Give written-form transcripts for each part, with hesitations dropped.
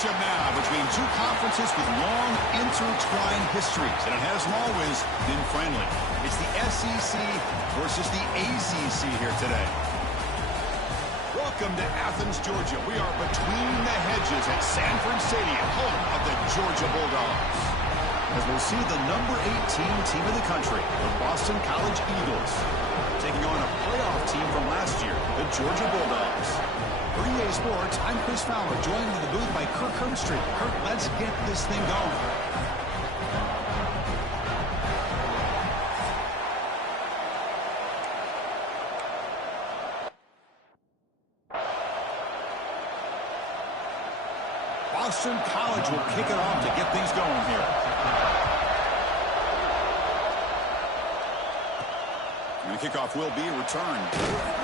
matchup now between two conferences with long intertwined histories, and it has always been friendly. It's the SEC versus the ACC here today. Welcome to Athens, Georgia. We are between the hedges at Sanford Stadium, home of the Georgia Bulldogs. As we'll see the number 18 team in the country, the Boston College Eagles, taking on a playoff team from last year, the Georgia Bulldogs. For EA Sports, I'm Chris Fowler, joined in the booth by Kirk Herbstreit. Kirk, let's get this thing going. Boston College will kick it off to get things going here. And the kickoff will be returned.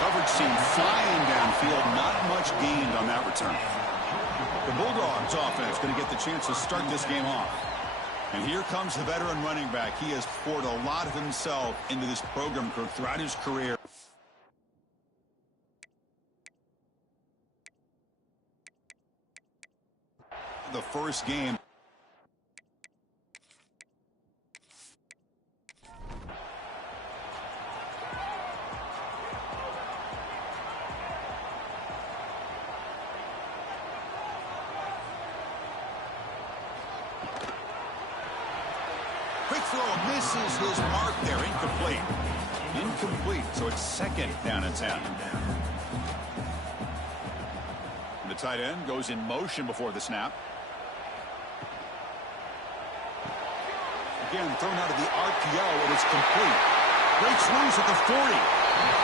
Coverage team flying downfield, not much gained on that return. The Bulldogs offense going to get the chance to start this game off. And here comes the veteran running back. He has poured a lot of himself into this program throughout his career. The first game. Quick throw misses his mark there. Incomplete. Incomplete. So it's second down and 10. The tight end goes in motion before the snap. Again, thrown out of the RPO, and it's complete. Breaks loose at the 40.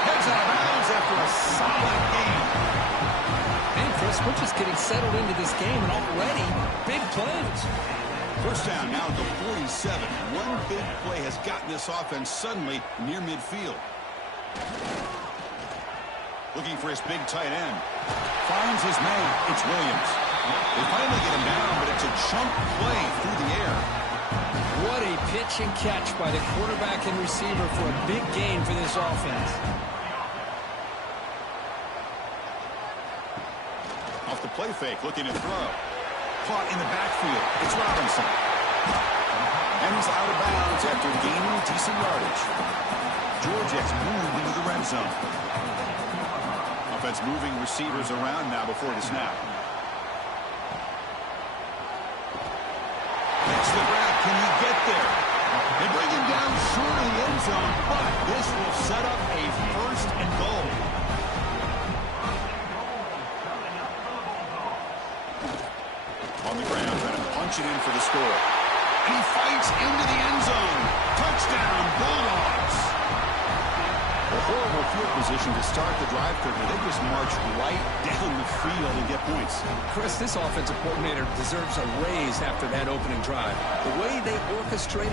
Heads out of bounds after a solid game. Man, Chris, we're just getting settled into this game, and already big plays. First down now at the 47. One big play has gotten this offense suddenly near midfield. Looking for his big tight end. Finds his man. It's Williams. They finally get him down, but it's a chunk play through the air. What a pitch and catch by the quarterback and receiver for a big gain for this offense. Off the play fake, looking to throw. Caught in the backfield. It's Robinson. And he's out of bounds after gaining decent yardage. Georgia has moved into the red zone. Offense moving receivers around now before the snap. That's the grab. Can he get there? They bring him down short of the end zone, but this will set up a first and goal. On the ground, trying to punch it in for the score. And he fights into the end zone. Touchdown, Bulldogs. A horrible field position to start the drive, but they just march right down the field and get points. Chris, this offensive coordinator deserves a raise after that opening drive. The way they orchestrate.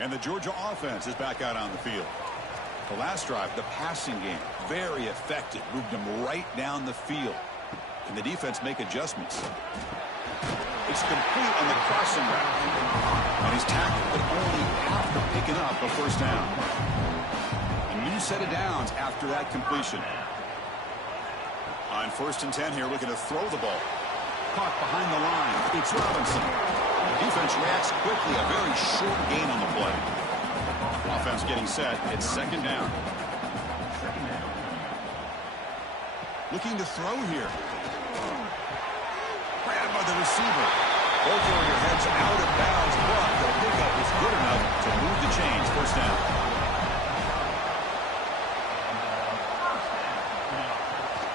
And the Georgia offense is back out on the field. The last drive, the passing game, very effective. Moved them right down the field. Can the defense make adjustments? It's complete on the crossing route. And he's tackled, but only after picking up a first down. A new set of downs after that completion. On first and 10 here, looking to throw the ball. Caught behind the line. It's Robinson. The defense reacts quickly. A very short gain on the play. Offense getting set. It's second down. Looking to throw here. Grabbed by the receiver. Both your heads out of bounds, but the pickup is good enough to move the chains. First down.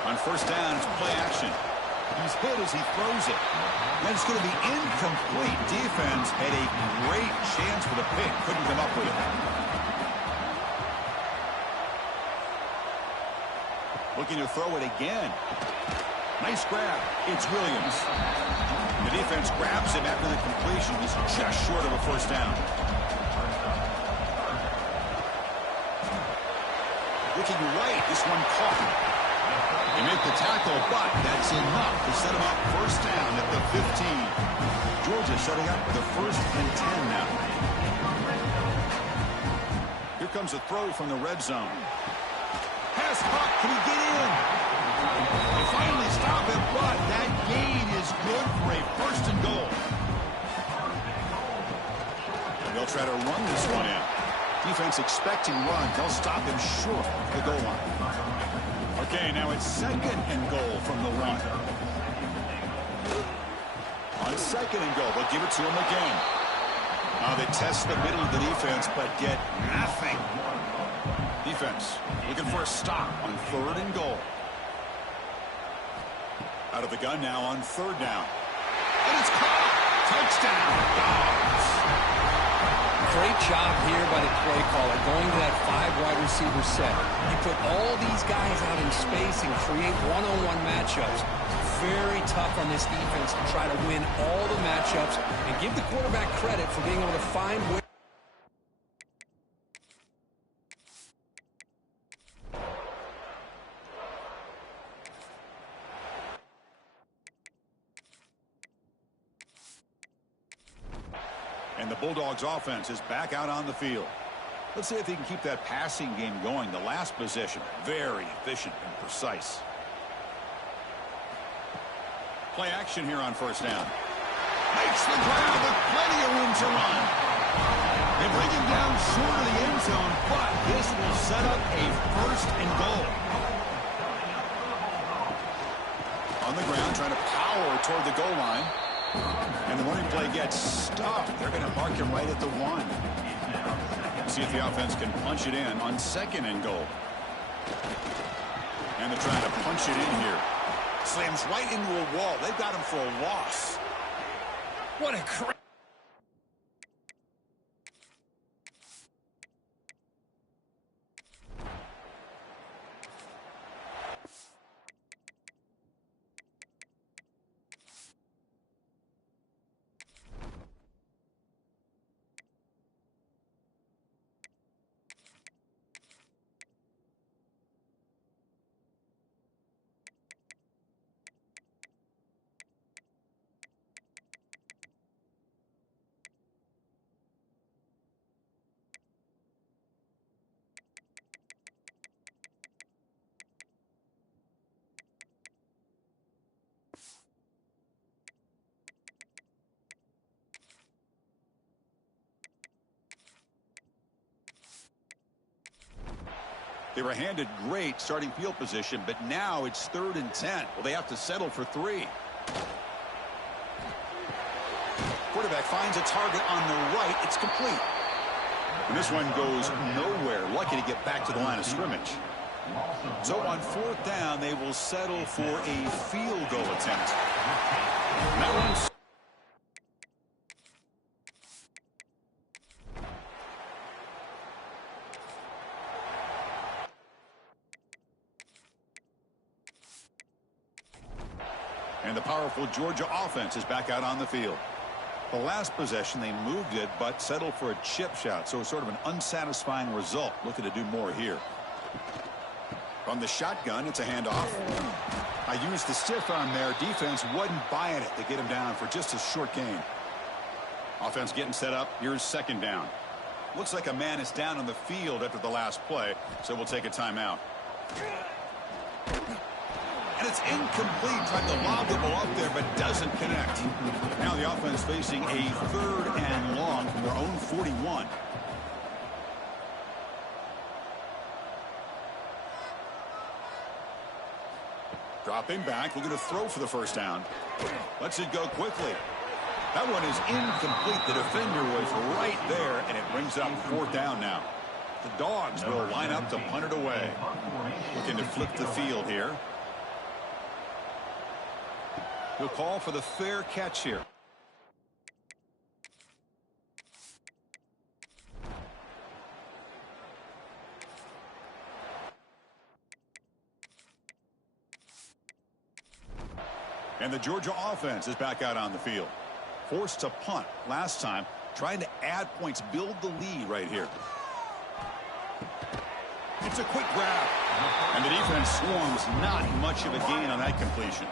On first down, it's play action. He's hit as he throws it. And it's going to be incomplete. Defense had a great chance for the pick. Couldn't come up with it. Looking to throw it again. Nice grab. It's Williams. The defense grabs him after the completion. He's just short of a first down. Looking right. This one caught. They make the tackle, but that's enough to set them up first down at the 15. Georgia setting up the 1st and 10 now. Here comes a throw from the red zone. Pass caught. Can he get in? They finally stop it, but that gain is good for a 1st and goal. They'll try to run this one in. Defense expecting run. They'll stop him short of the goal line. Okay, now it's 2nd and goal from the 1. On 2nd and goal, they'll give it to him again. They test the middle of the defense, but get nothing. Defense looking for a stop on 3rd and goal. Out of the gun now on 3rd down. And it's caught. Touchdown, Dogs. Great job here by the play caller, going to that 5 wide receiver set. You put all these guys out in space and create one-on-one matchups. Very tough on this defense to try to win all the matchups and give the quarterback credit for being able to find ways. And the Bulldogs offense is back out on the field. Let's see if they can keep that passing game going. The last possession, very efficient and precise. Play action here on 1st down. Makes the ground with plenty of room to run. They bring him down short of the end zone, but this will set up a 1st and goal. On the ground, trying to power toward the goal line. And the running play gets stopped. They're going to mark him right at the 1. See if the offense can punch it in on 2nd and goal. And they're trying to punch it in here. Slams right into a wall. They've got him for a loss. What a crazy. They were handed great starting field position, but now it's 3rd and 10. Well, they have to settle for 3. Quarterback finds a target on the right. It's complete. And this one goes nowhere. Lucky to get back to the line of scrimmage. So on 4th down, they will settle for a field goal attempt. And that one's and the powerful Georgia offense is back out on the field. The last possession, they moved it, but settled for a chip shot, so it's sort of an unsatisfying result. Looking to do more here. From the shotgun, it's a handoff. I used the stiff arm there. Defense wasn't buying it to get him down for just a short gain. Offense getting set up. Here's 2nd down. Looks like a man is down on the field after the last play, so we'll take a timeout. And it's incomplete. Tried to lob the ball up there, but doesn't connect. Now the offense facing a 3rd and long from their own 41. Dropping back, looking to throw for the 1st down. Lets it go quickly. That one is incomplete. The defender was right there, and it brings up 4th down now. The Dogs will line up to punt it away. Looking to flip the field here. He'll call for the fair catch here. And the Georgia offense is back out on the field. Forced to punt last time, trying to add points, build the lead right here. It's a quick grab. And the defense swarms not much of a gain on that completion.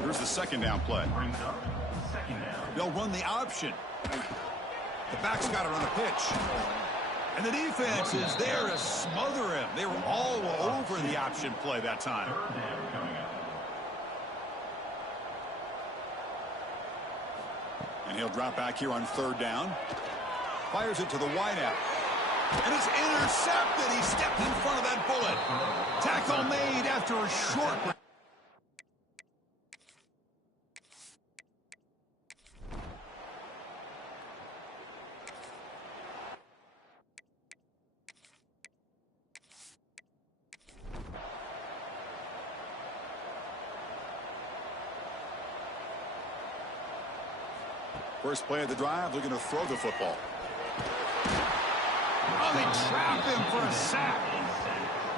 Here's the second down play. They'll run the option. The back's got it on the pitch. And the defense is there to smother him. They were all over the option play that time. And he'll drop back here on third down. Fires it to the wideout. And it's intercepted. He stepped in front of that bullet. Tackle made after a short... First play of the drive, looking to throw the football. Oh, they trap him for a sack.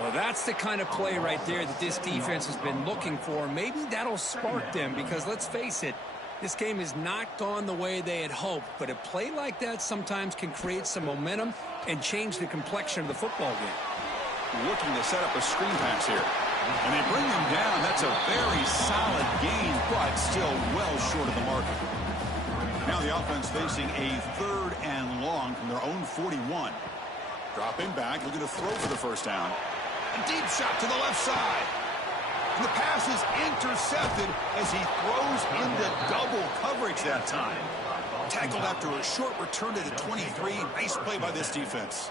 Well, that's the kind of play right there that this defense has been looking for. Maybe that'll spark them because, let's face it, this game has not gone the way they had hoped. But a play like that sometimes can create some momentum and change the complexion of the football game. Looking to set up a screen pass here. And they bring him down. That's a very solid gain, but still well short of the marker. Now the offense facing a third and long from their own 41. Dropping back, looking to throw for the first down. A deep shot to the left side. And the pass is intercepted as he throws into double coverage that time. Tackled after a short return to the 23. Nice play by this defense.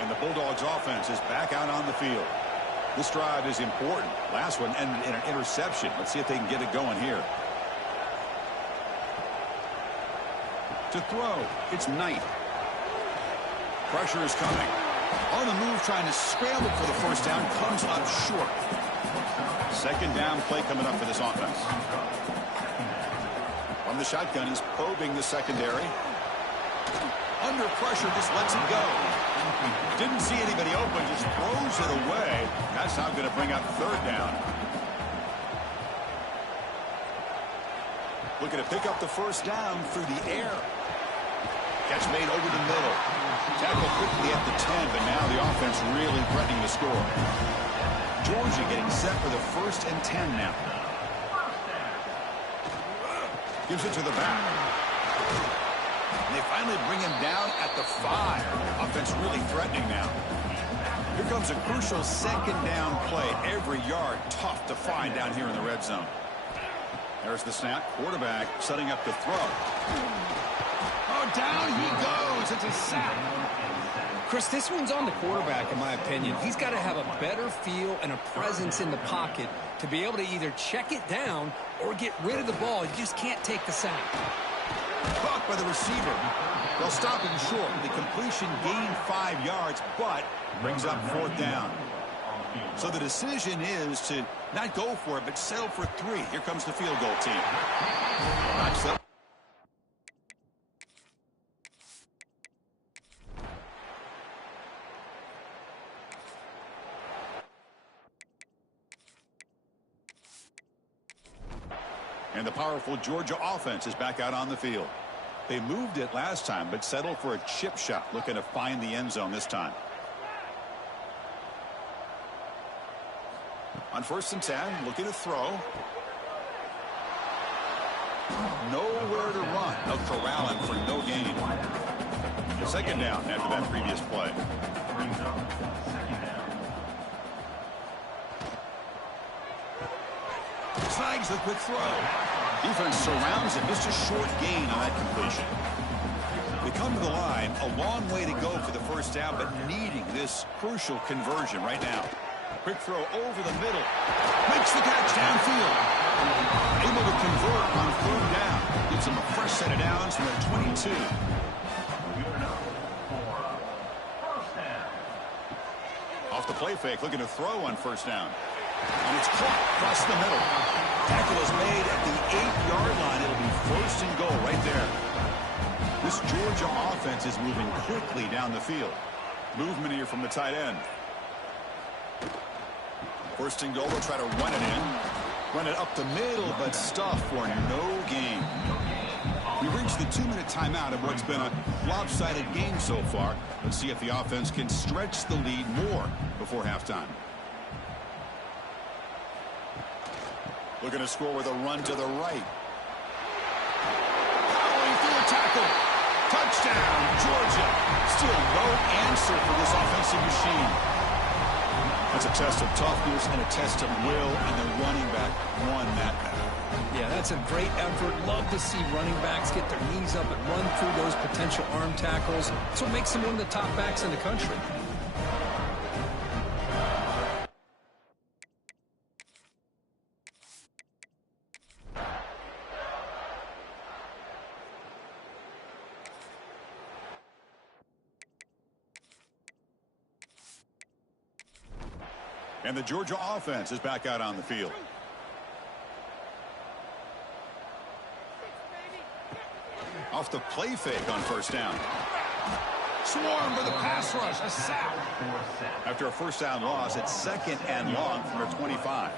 And the Bulldogs offense is back out on the field. This drive is important. Last one ended in an interception. Let's see if they can get it going here. To throw, it's Knight. Pressure is coming. On the move, trying to scramble for the first down. Comes up short. Second down play coming up for this offense. From the shotgun, he's probing the secondary. Under pressure, just lets it go. Didn't see anybody open, just throws it away. That's not going to bring up third down. Looking to pick up the first down through the air. Catch made over the middle. Tackle quickly at the 10, but now the offense really threatening to score. Georgia getting set for the 1st and 10 now. Gives it to the back. And they finally bring him down at the 5. Offense really threatening now. Here comes a crucial second down play. Every yard tough to find down here in the red zone. There's the snap. Quarterback setting up to throw. Oh, down he goes. It's a sack. Chris, this one's on the quarterback, in my opinion. He's got to have a better feel and a presence in the pocket to be able to either check it down or get rid of the ball. You just can't take the sack. Caught by the receiver. They'll stop him short. The completion gained 5 yards, but brings up 4th down. So the decision is to not go for it, but settle for 3. Here comes the field goal team. Knocks up. And the powerful Georgia offense is back out on the field. They moved it last time, but settled for a chip shot, looking to find the end zone this time. On 1st and 10, looking to throw. Nowhere to run. They'll corral him for no gain. Second down after that previous play. Snags the quick throw. Defense surrounds him. Just a short gain on that completion. They come to the line. A long way to go for the first down, but needing this crucial conversion right now. Quick throw over the middle. Makes the catch downfield. Able to convert on 3rd down. Gives him a fresh set of downs from the 22. Off the play fake, looking to throw on first down. And it's caught across the middle. Tackle is made at the 8-yard line. It'll be first and goal right there. This Georgia offense is moving quickly down the field. Movement here from the tight end. First and goal, they'll try to run it in. Run it up the middle, but stuff for no gain. We reached the 2-minute timeout of what's been a lopsided game so far. Let's see if the offense can stretch the lead more before halftime. Looking to score with a run to the right. Powering through a tackle. Touchdown, Georgia. Still no answer for this offensive machine. That's a test of toughness and a test of will, and the running back won that battle. Yeah, that's a great effort. Love to see running backs get their knees up and run through those potential arm tackles. That's what makes them one of the top backs in the country. And the Georgia offense is back out on the field. Off the play fake on first down. Swarm for the pass rush. A sack. After a first down loss, it's second and long from their 25.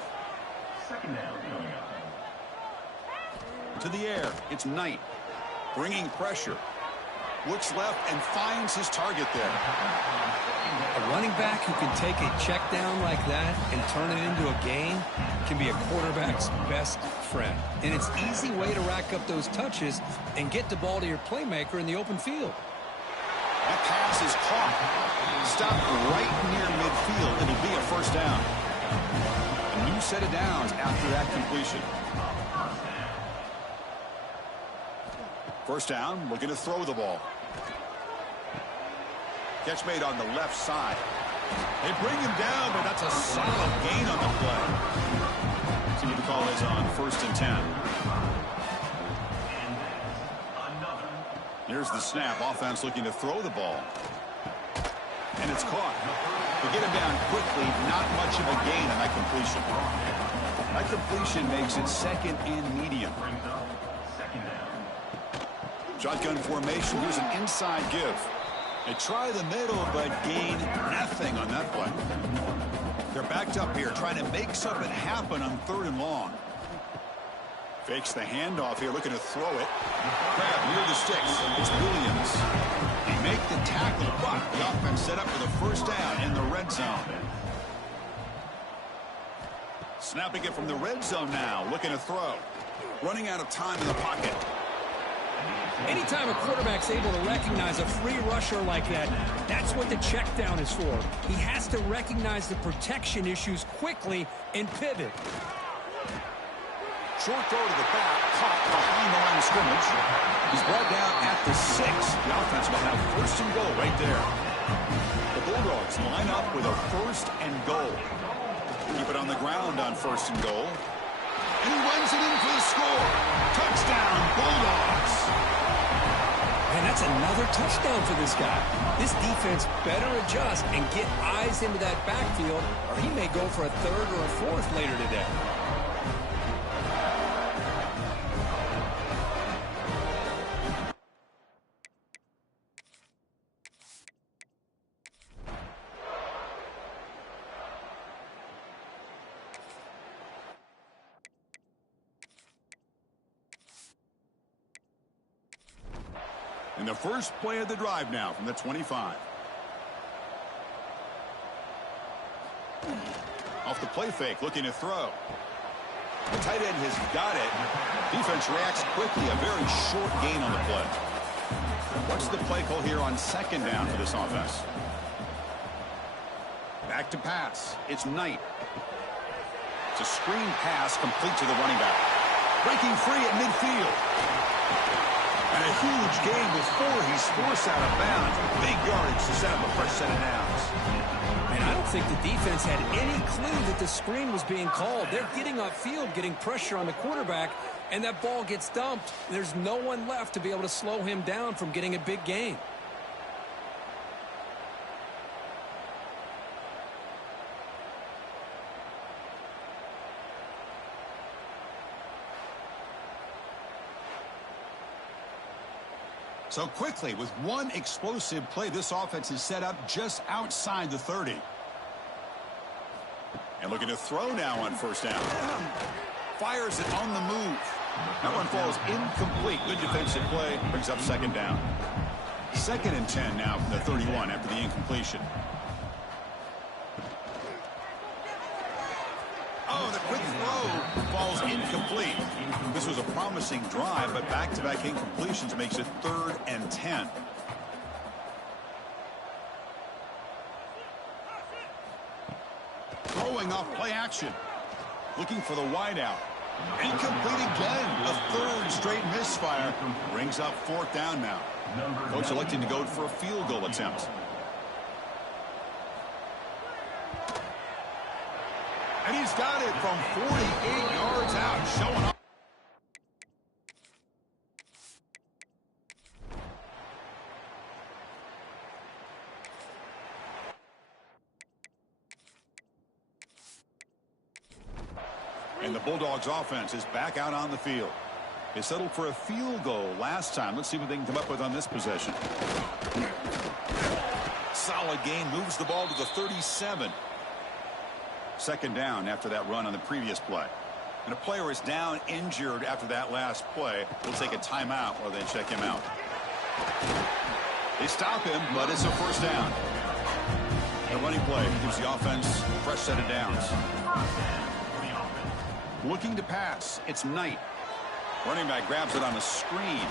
To the air. It's Knight. Bringing pressure. Looks left and finds his target there. A running back who can take a check down like that and turn it into a gain can be a quarterback's best friend. And it's an easy way to rack up those touches and get the ball to your playmaker in the open field. That pass is caught. Stopped right near midfield. It'll be a first down. A new set of downs after that completion. First down, looking to throw the ball. Catch made on the left side. They bring him down, but that's a solid gain on the play. See what the call is on first and 10. Here's the snap. Offense looking to throw the ball. And it's caught. They get him down quickly. Not much of a gain on that completion. That completion makes it second and medium. Shotgun formation. Here's an inside give. They try the middle, but gain nothing on that play. They're backed up here, trying to make something happen on third and long. Fakes the handoff here, looking to throw it. Grab near the sticks. It's Williams. They make the tackle, but the offense set up for the first down in the red zone. Snapping it from the red zone now, looking to throw. Running out of time in the pocket. Anytime a quarterback's able to recognize a free rusher like that, that's what the check down is for. He has to recognize the protection issues quickly and pivot. Short throw to the back, caught behind the line of scrimmage. He's brought down at the 6. The offense will have first and goal right there. The Bulldogs line up with a first and goal. Keep it on the ground on first and goal. And he runs it in for the score. Touchdown, Bulldogs. And that's another touchdown for this guy. This defense better adjust and get eyes into that backfield, or he may go for a third or a fourth later today. And the first play of the drive now from the 25. Off the play fake, looking to throw. The tight end has got it. Defense reacts quickly. A very short gain on the play. What's the play call here on second down for this offense? Back to pass. It's Knight. It's a screen pass complete to the running back. Breaking free at midfield. And a huge gain before he's forced out of bounds. Big yardage to set up a fresh set of downs. And I don't think the defense had any clue that the screen was being called. They're getting upfield, getting pressure on the quarterback, and that ball gets dumped. There's no one left to be able to slow him down from getting a big gain. So quickly, with one explosive play, this offense is set up just outside the 30. And looking to throw now on first down. Fires it on the move. That one falls incomplete. Good defensive play. Brings up second down. 2nd and 10 now from the 31 after the incompletion. Oh, the quick throw falls incomplete. This was a promising drive, but back-to-back incompletions makes it 3rd and 10. Throwing off play action. Looking for the wideout. Incomplete again. A 3rd straight misfire. Brings up 4th down now. Coach electing to go for a field goal attempt. And he's got it from 48 yards out, showing up. And the Bulldogs offense is back out on the field. They settled for a field goal last time. Let's see what they can come up with on this possession. Solid gain, moves the ball to the 37. 2nd down after that run on the previous play. And a player is down injured after that last play. We'll take a timeout while they check him out. They stop him, but it's a first down. The running play gives the offense a fresh set of downs. Looking to pass. It's Knight. Running back grabs it on a screen.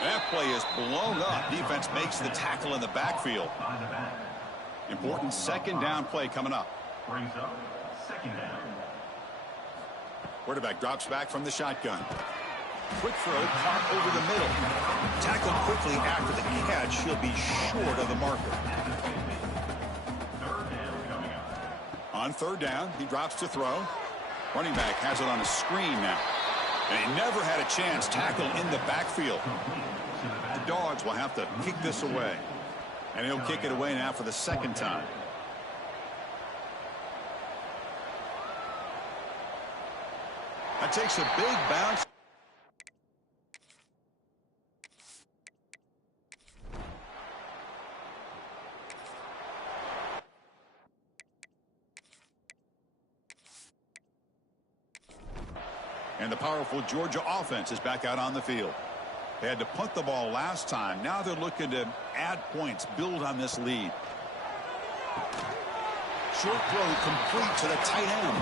That play is blown up. Defense makes the tackle in the backfield. Important 2nd down play coming up. Brings up 2nd down. Quarterback drops back from the shotgun. Quick throw, caught over the middle. Tackled quickly after the catch. He'll be short of the marker. 3rd down coming up. On 3rd down, he drops to throw. Running back has it on a screen now. And he never had a chance. Tackle in the backfield. The Dogs will have to kick this away. And he'll kick it away now for the 2nd time. That takes a big bounce. And the powerful Georgia offense is back out on the field. They had to punt the ball last time. Now they're looking to add points, build on this lead. Short throw complete to the tight end.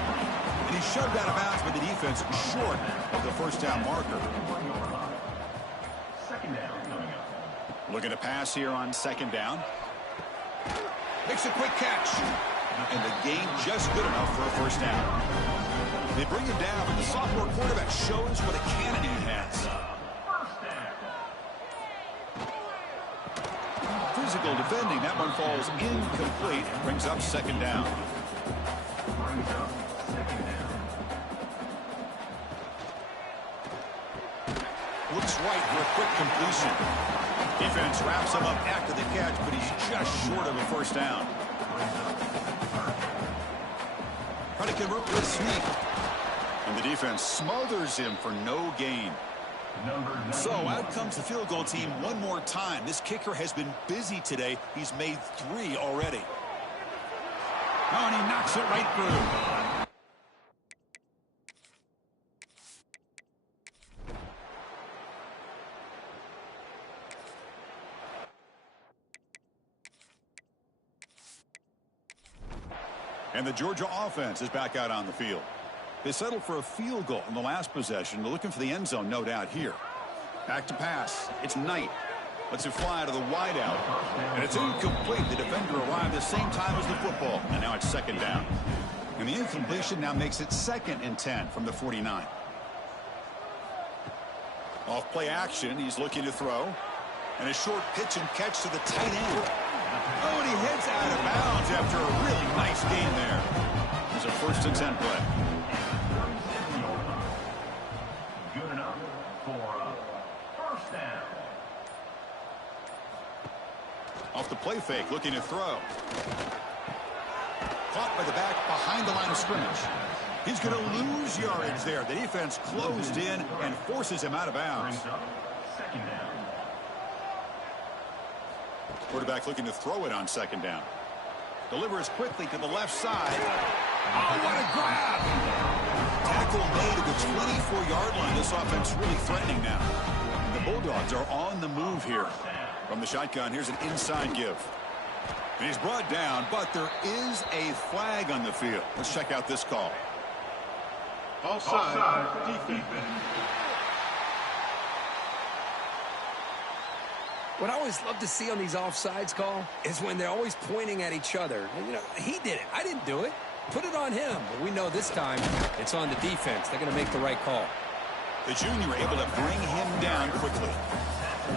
And he's shoved out of bounds by the defense short of the first down marker. 2nd down coming up. Looking to pass here on 2nd down. Makes a quick catch. And the gain just good enough for a first down. They bring him down, but the sophomore quarterback shows what a cannon he has. Physical defending. That one falls incomplete. Brings up 2nd down. Looks right for a quick completion. Defense wraps him up after the catch, but he's just short of a first down. Trying to convert with a sneak. And the defense smothers him for no gain. So out comes the field goal team one more time. This kicker has been busy today. He's made 3 already. Oh, and he knocks it right through. And the Georgia offense is back out on the field. They settled for a field goal in the last possession. They're looking for the end zone, no doubt, here. Back to pass. It's Knight. Lets it fly to the wideout. And it's incomplete. The defender arrived the same time as the football. And now it's 2nd down. And the incompletion now makes it 2nd and 10 from the 49. Off play action. He's looking to throw. And a short pitch and catch to the tight end. Oh, and he heads out of bounds after a really nice gain there. It's a 1st and 10 play. Good enough for a first down. Off the play fake, looking to throw. Caught by the back behind the line of scrimmage. He's going to lose yardage there. The defense closed in and forces him out of bounds. Brings up 2nd down. Quarterback looking to throw it on second down. Delivers quickly to the left side. Oh, what a grab! Tackle made at the 24-yard line. This offense really threatening now. The Bulldogs are on the move here. From the shotgun, here's an inside give. And he's brought down, but there is a flag on the field. Let's check out this call. Offside. Defense. What I always love to see on these offsides call is when they're always pointing at each other. And, you know, he did it. I didn't do it. Put it on him. But we know this time it's on the defense. They're going to make the right call. The junior able to bring him down quickly.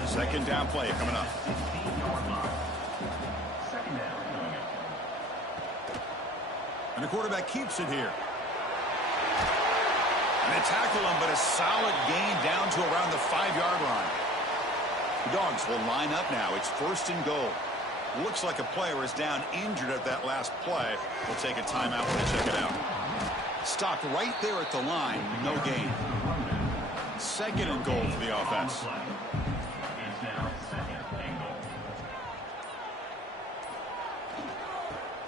Second down play coming up. And the quarterback keeps it here. And they tackle him, but a solid gain down to around the 5-yard line. The Dogs will line up now. It's first and goal. Looks like a player is down injured at that last play. We'll take a timeout when they check it out. Stopped right there at the line. No gain. Second and goal for the offense.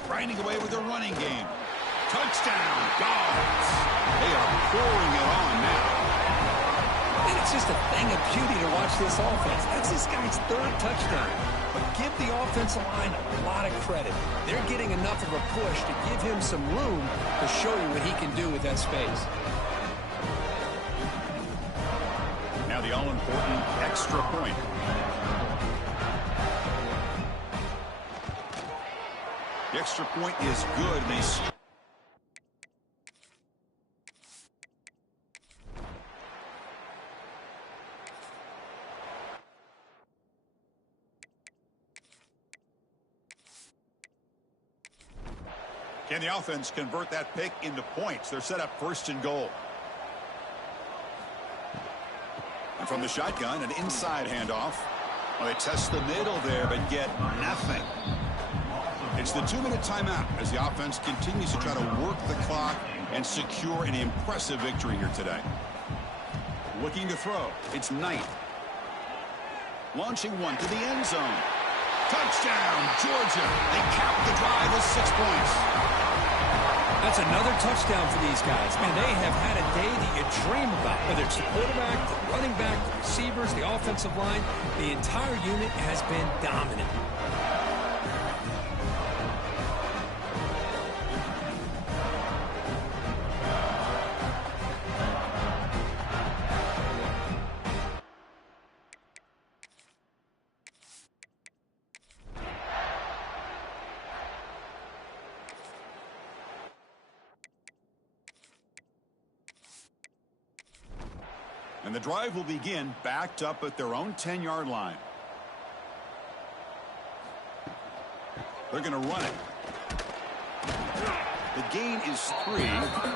Grinding away with the running game. Touchdown, Dogs. They are pouring it on now. And it's just a thing of beauty to watch this offense. That's this guy's third touchdown. But give the offensive line a lot of credit. They're getting enough of a push to give him some room to show you what he can do with that space. Now the all-important extra point. The extra point is good. Can the offense convert that pick into points? They're set up first and goal. And from the shotgun, an inside handoff. Well, they test the middle there, but get nothing. It's the 2-minute timeout as the offense continues to try to work the clock and secure an impressive victory here today. Looking to throw. It's Knight. Launching one to the end zone. Touchdown, Georgia. They cap the drive with 6 points. That's another touchdown for these guys. Man, they have had a day that you dream about. Whether it's the quarterback, the running back, the receivers, the offensive line, the entire unit has been dominant. And the drive will begin backed up at their own 10-yard line. They're going to run it. The gain is 3.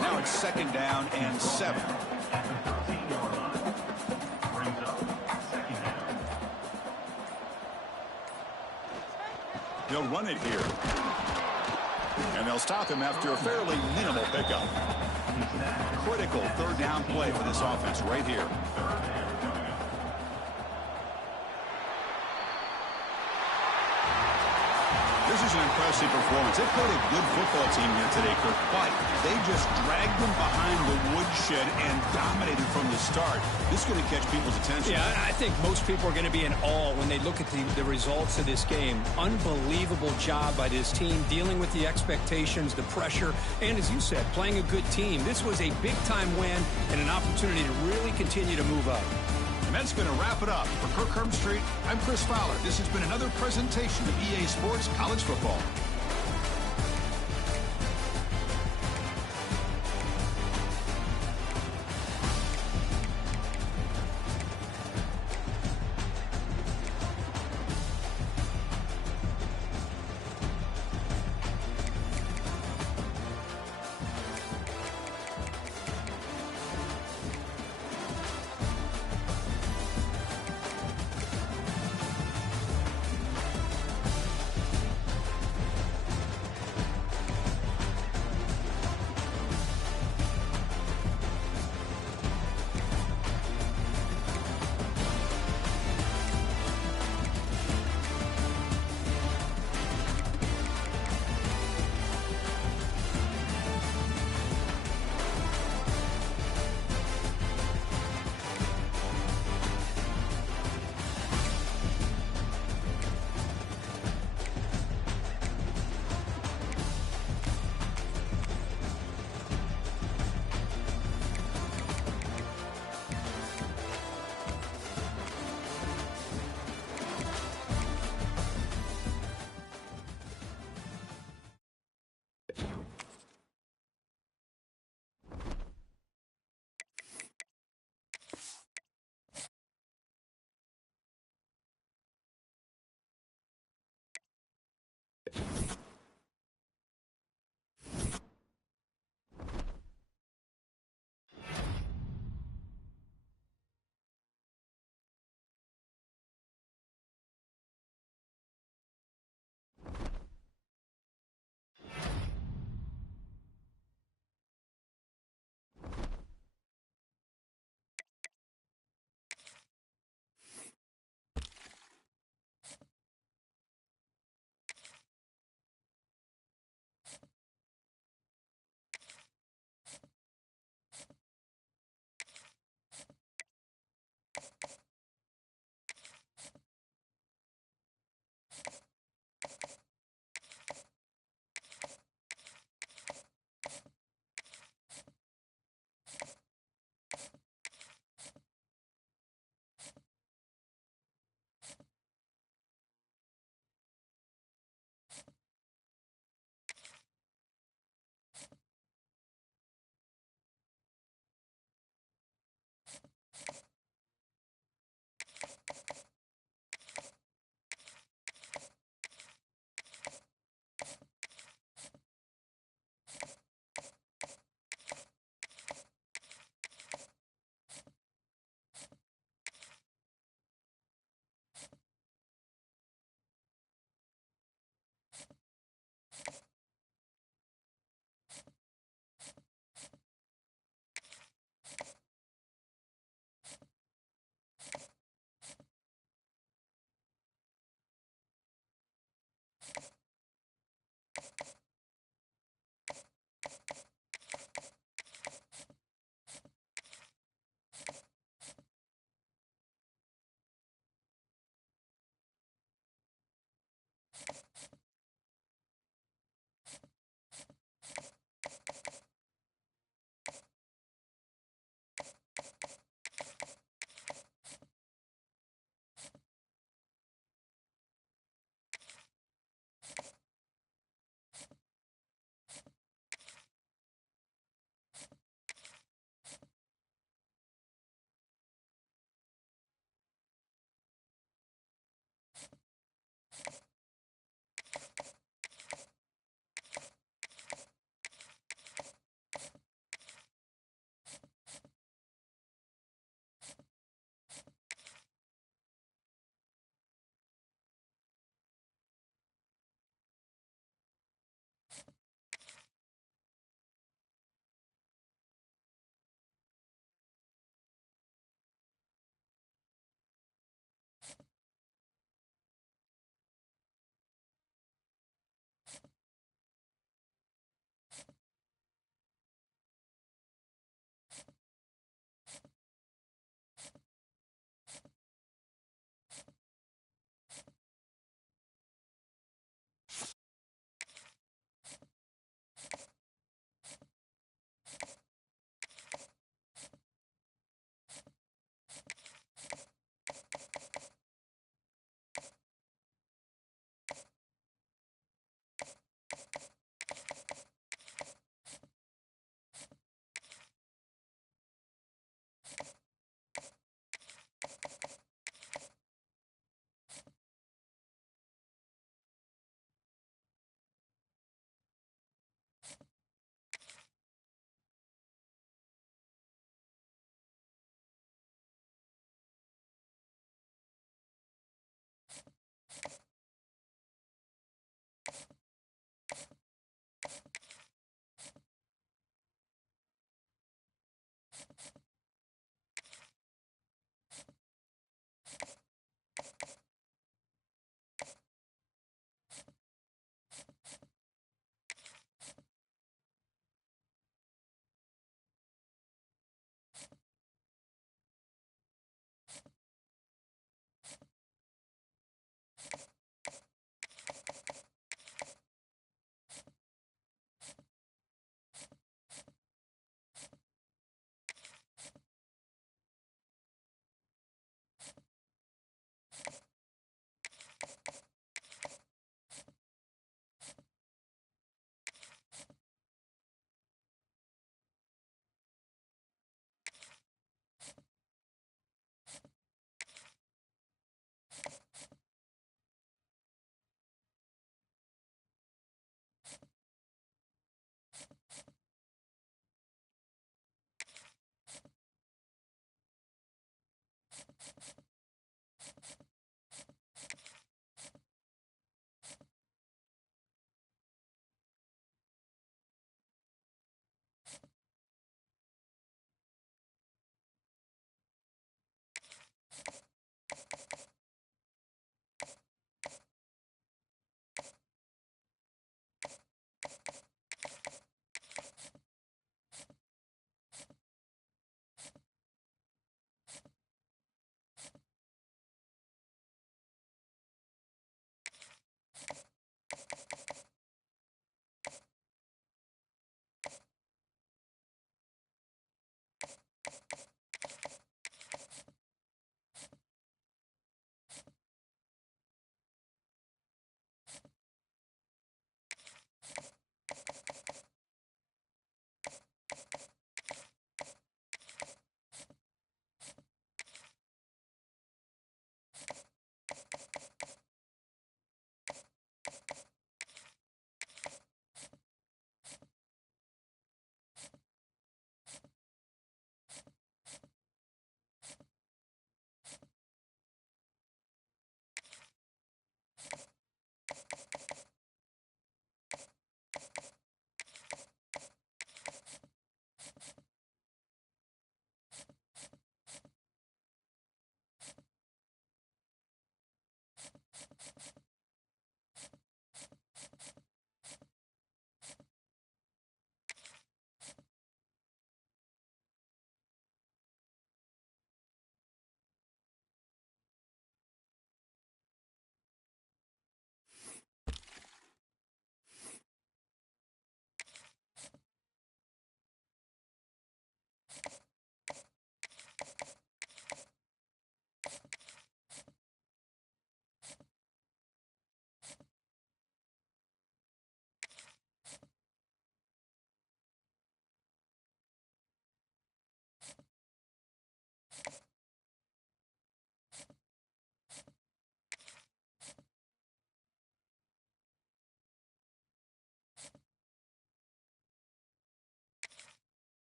Now it's second down and 7. They'll run it here. And they'll stop him after a fairly minimal pickup. Critical third down play for this offense right here. This is an impressive performance. They played a good football team here today, Kirk, but they just dragged them behind the woodshed and dominated from the start. This is going to catch people's attention. Yeah, I think most people are going to be in awe when they look at the results of this game. Unbelievable job by this team, dealing with the expectations, the pressure, and as you said, playing a good team. This was a big-time win and an opportunity to really continue to move up. And that's going to wrap it up. For Kirk Herbstreit, I'm Chris Fowler. This has been another presentation of EA Sports College Football.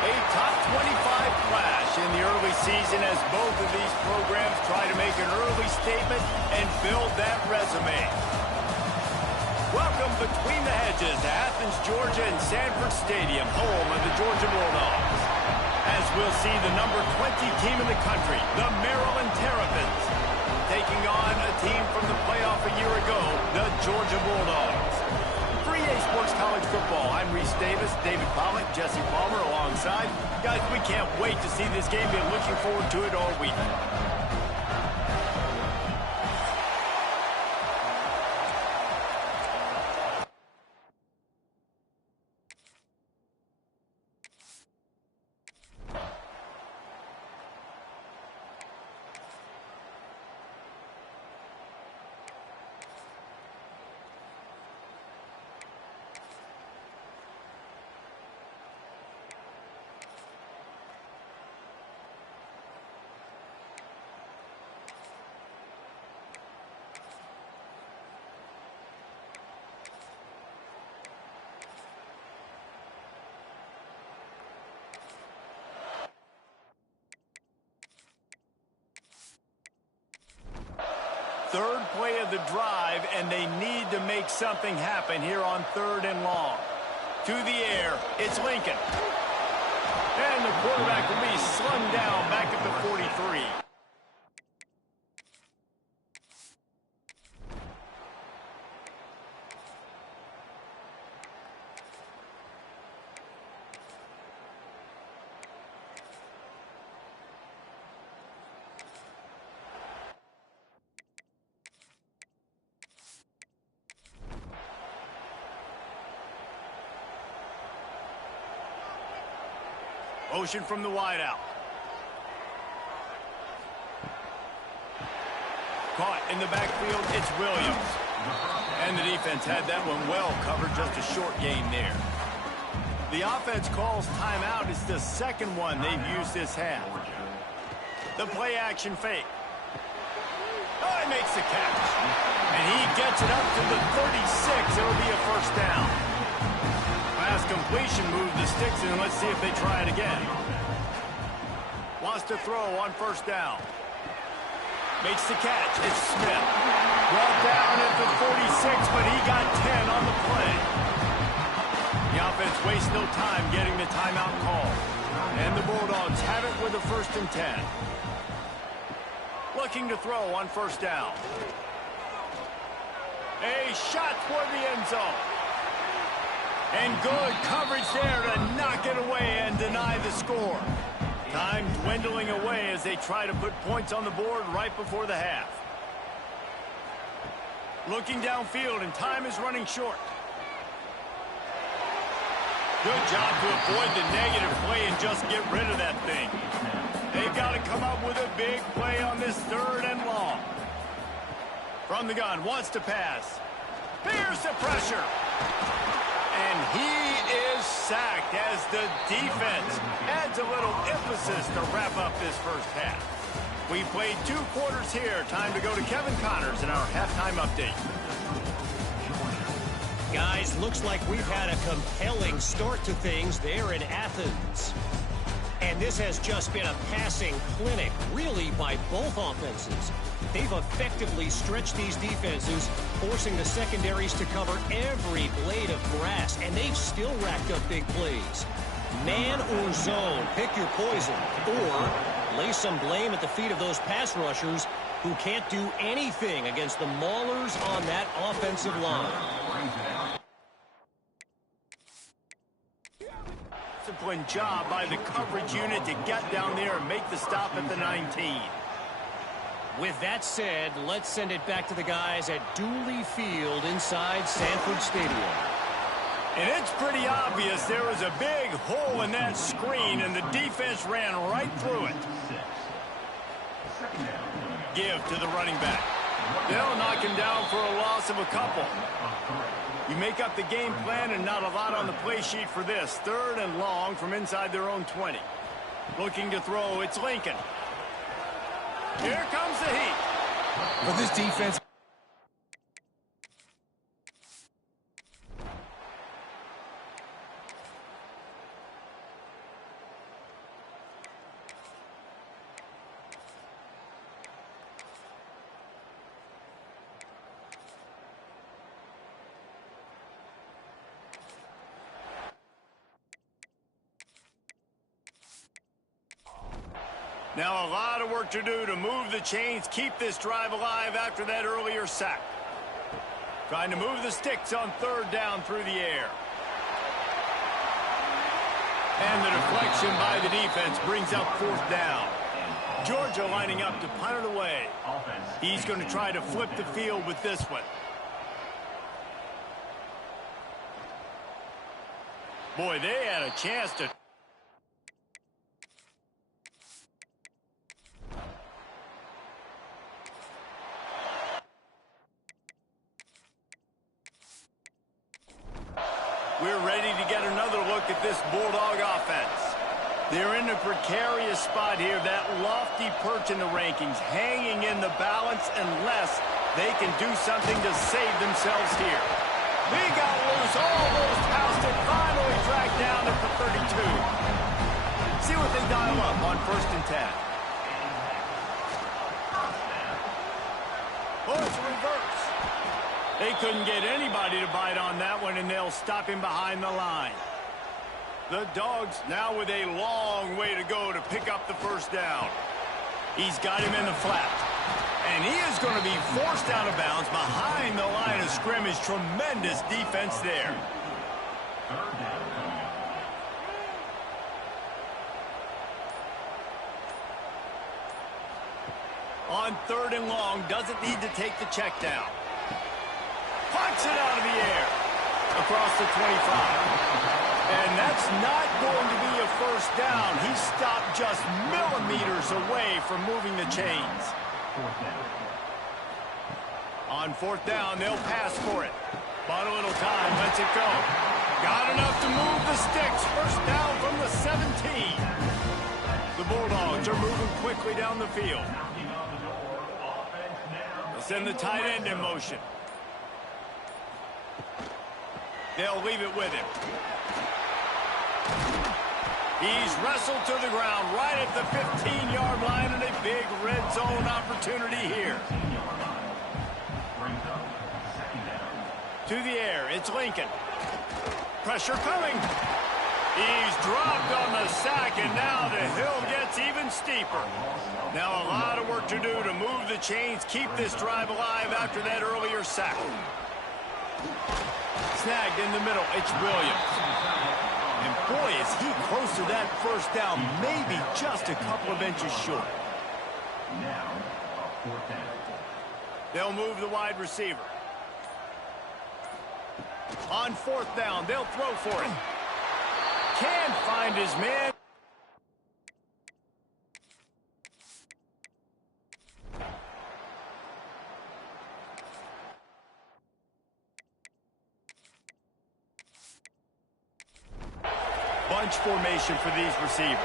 A top 25 clash in the early season as both of these programs try to make an early statement and build that resume. Welcome between the hedges to Athens, Georgia and Sanford Stadium, home of the Georgia Bulldogs. As we'll see the number 20 team in the country, the Maryland Terrapins, taking on a team from the playoff a year ago, the Georgia Bulldogs. For EA Sports College Football, I'm Reese Davis, David Pollock, Jesse Palmer alongside. Guys, we can't wait to see this game. Been looking forward to it all week. Third play of the drive, and they need to make something happen here on 3rd and long. To the air, it's Lincoln. And the quarterback will be slung down back at the 43. Motion from the wideout. Caught in the backfield, it's Williams. And the defense had that one well covered, just a short gain there. The offense calls timeout. It's the second one they've used this half. The play action fake. Oh, he makes the catch. And he gets it up to the 36. It'll be a first down. Pass completion, move the sticks, and let's see if they try it again. Wants to throw on first down. Makes the catch. It's Smith. Brought down at the 46, but he got 10 on the play. The offense wastes no time getting the timeout call. And the Bulldogs have it with a 1st and 10. Looking to throw on 1st down. A shot toward the end zone. And good coverage there to knock it away and deny the score. Time dwindling away as they try to put points on the board right before the half. Looking downfield, and time is running short. Good job to avoid the negative play and just get rid of that thing. They've got to come up with a big play on this 3rd and long. From the gun, wants to pass. Here's the pressure. And he is sacked as the defense adds a little emphasis to wrap up this 1st half. We played 2 quarters here. Time to go to Kevin Connors in our halftime update. Guys, looks like we've had a compelling start to things there in Athens. And this has just been a passing clinic, really, by both offenses. They've effectively stretched these defenses, forcing the secondaries to cover every blade of grass, and they've still racked up big plays. Man or zone, pick your poison, or lay some blame at the feet of those pass rushers who can't do anything against the maulers on that offensive line. Disciplined job by the coverage unit to get down there and make the stop at the 19. With that said, let's send it back to the guys at Dooley Field inside Sanford Stadium. And it's pretty obvious there was a big hole in that screen, and the defense ran right through it. Give to the running back. They'll knock him down for a loss of a couple. You make up the game plan and not a lot on the play sheet for this. 3rd and long from inside their own 20. Looking to throw, it's Lincoln. Here comes the heat. For this defense, now a lot of work to do to move the chains, keep this drive alive after that earlier sack. Trying to move the sticks on 3rd down through the air. And the deflection by the defense brings up 4th down. Georgia lining up to punt it away. He's going to try to flip the field with this one. Boy, they had a chance to... We're ready to get another look at this Bulldog offense. They're in a precarious spot here, that lofty perch in the rankings, hanging in the balance unless they can do something to save themselves here. He got loose, almost housed it, finally tracked down at the 32. See what they dial up on 1st and 10. Oh, it's a reverse. They couldn't get anybody to bite on that one, and they'll stop him behind the line. The Dogs now with a long way to go to pick up the 1st down. He's got him in the flat. And he is going to be forced out of bounds behind the line of scrimmage. Tremendous defense there. On 3rd and long, doesn't need to take the check down. Punts it out of the air across the 25. And that's not going to be a 1st down. He stopped just millimeters away from moving the chains. On 4th down, they'll pass for it. But a little time, lets it go. Got enough to move the sticks. 1st down from the 17. The Bulldogs are moving quickly down the field. They'll send the tight end in motion. They'll leave it with him. He's wrestled to the ground right at the 15-yard line, and a big red zone opportunity here. To the air, it's Lincoln. Pressure coming. He's dropped on the sack, and now the hill gets even steeper. Now a lot of work to do to move the chains, keep this drive alive after that earlier sack. Snagged in the middle, it's Williams. And boy, is he close to that first down, maybe just a couple of inches short. Now, fourth down. They'll move the wide receiver. On fourth down, they'll throw for it. Can't find his man. Bunch formation for these receivers.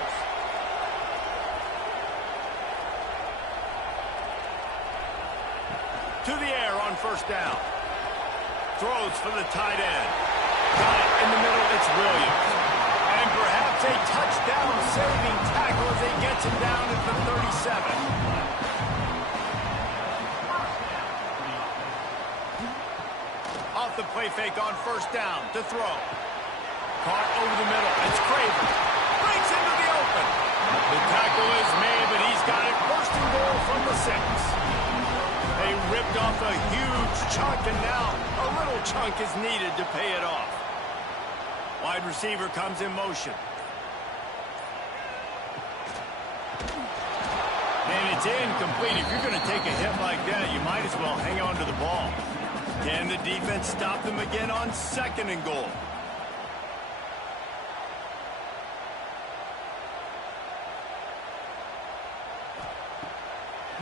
To the air on first down. Throws for the tight end. Got it in the middle, it's Williams. And perhaps a touchdown-saving tackle as he gets him down at the 37. Off the play fake on first down to throw. Caught over the middle, it's Craven. Breaks into the open. The tackle is made, but he's got it first and goal from the 6. They ripped off a huge chunk, and now a little chunk is needed to pay it off. Wide receiver comes in motion. And it's incomplete. If you're going to take a hit like that, you might as well hang on to the ball. Can the defense stop them again on second and goal?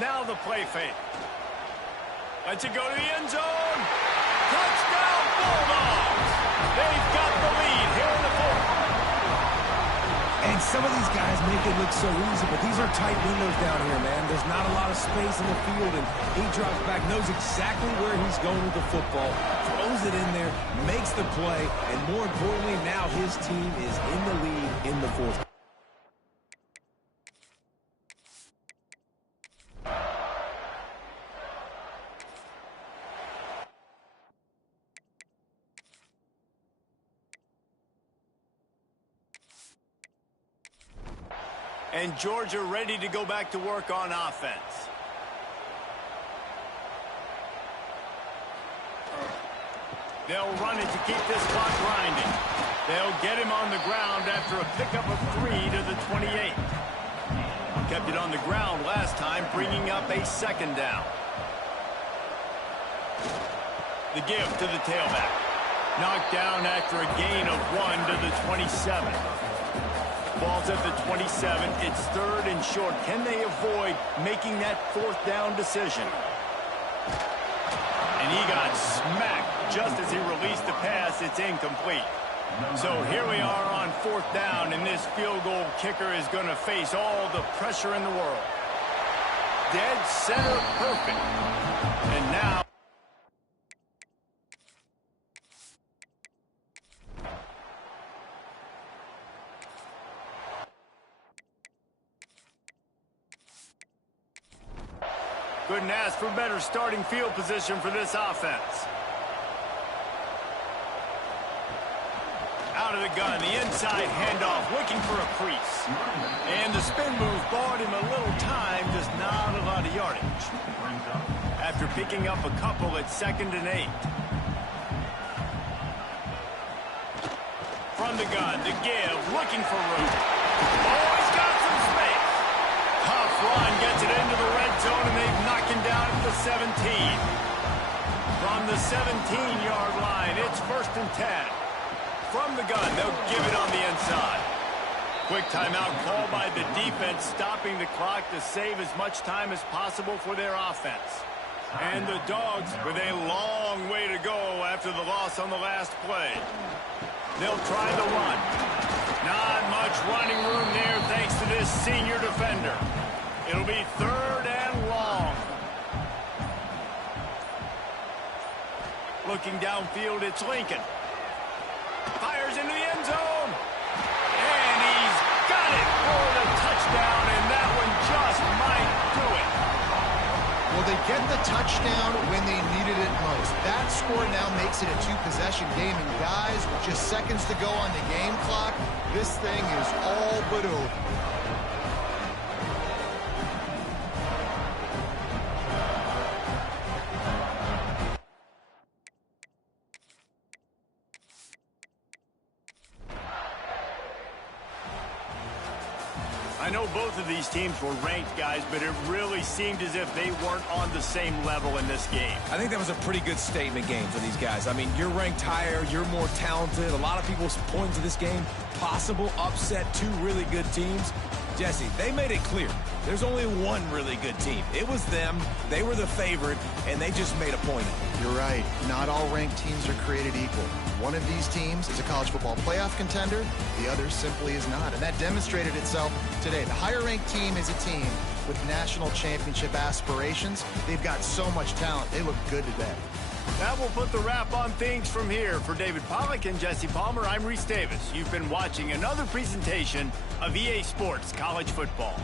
Now the play fake. Lets it go to the end zone. Touchdown, Bulldogs! They've got the lead here in the fourth. And some of these guys make it look so easy, but these are tight windows down here, man. There's not a lot of space in the field, and he drops back, knows exactly where he's going with the football, throws it in there, makes the play, and more importantly, now his team is in the lead in the fourth. And Georgia ready to go back to work on offense. They'll run it to keep this clock grinding. They'll get him on the ground after a pickup of 3 to the 28. Kept it on the ground last time, bringing up a second down. The give to the tailback. Knocked down after a gain of 1 to the 27. Ball's at the 27. It's third and short. Can they avoid making that fourth down decision? And he got smacked just as he released the pass. It's incomplete. So here we are on fourth down, and this field goal kicker is going to face all the pressure in the world. Dead center perfect. And now couldn't ask for better starting field position for this offense. Out of the gun, the inside handoff, looking for a crease. And the spin move bought him a little time, just not a lot of yardage. After picking up a couple at 2nd and 8. From the gun, the give, looking for room. Oh, he's got some space. Tough run, gets it into the red zone, and they've knocked him down at the 17. From the 17-yard line, it's 1st and 10. From the gun, they'll give it on the inside. Quick timeout called by the defense, stopping the clock to save as much time as possible for their offense. And the Dogs with a long way to go after the loss on the last play. They'll try the run. Not much running room there thanks to this senior defender. It'll be 3rd and long. Looking downfield, it's Lincoln. Fires into the end zone. And he's Well, they get the touchdown when they needed it most. That score now makes it a two-possession game. And guys, with just seconds to go on the game clock, this thing is all but over. I know both of these teams were ranked, guys, but it really seemed as if they weren't on the same level in this game. I think that was a pretty good statement game for these guys. I mean, you're ranked higher, you're more talented. A lot of people point to this game, possible upset, two really good teams. Jesse, they made it clear. There's only one really good team. It was them. They were the favorite, and they just made a point of it. You're right. Not all ranked teams are created equal. One of these teams is a college football playoff contender. The other simply is not. And that demonstrated itself today. The higher-ranked team is a team with national championship aspirations. They've got so much talent. They look good today. That will put the wrap on things from here. For David Pollack and Jesse Palmer, I'm Reese Davis. You've been watching another presentation of EA Sports College Football.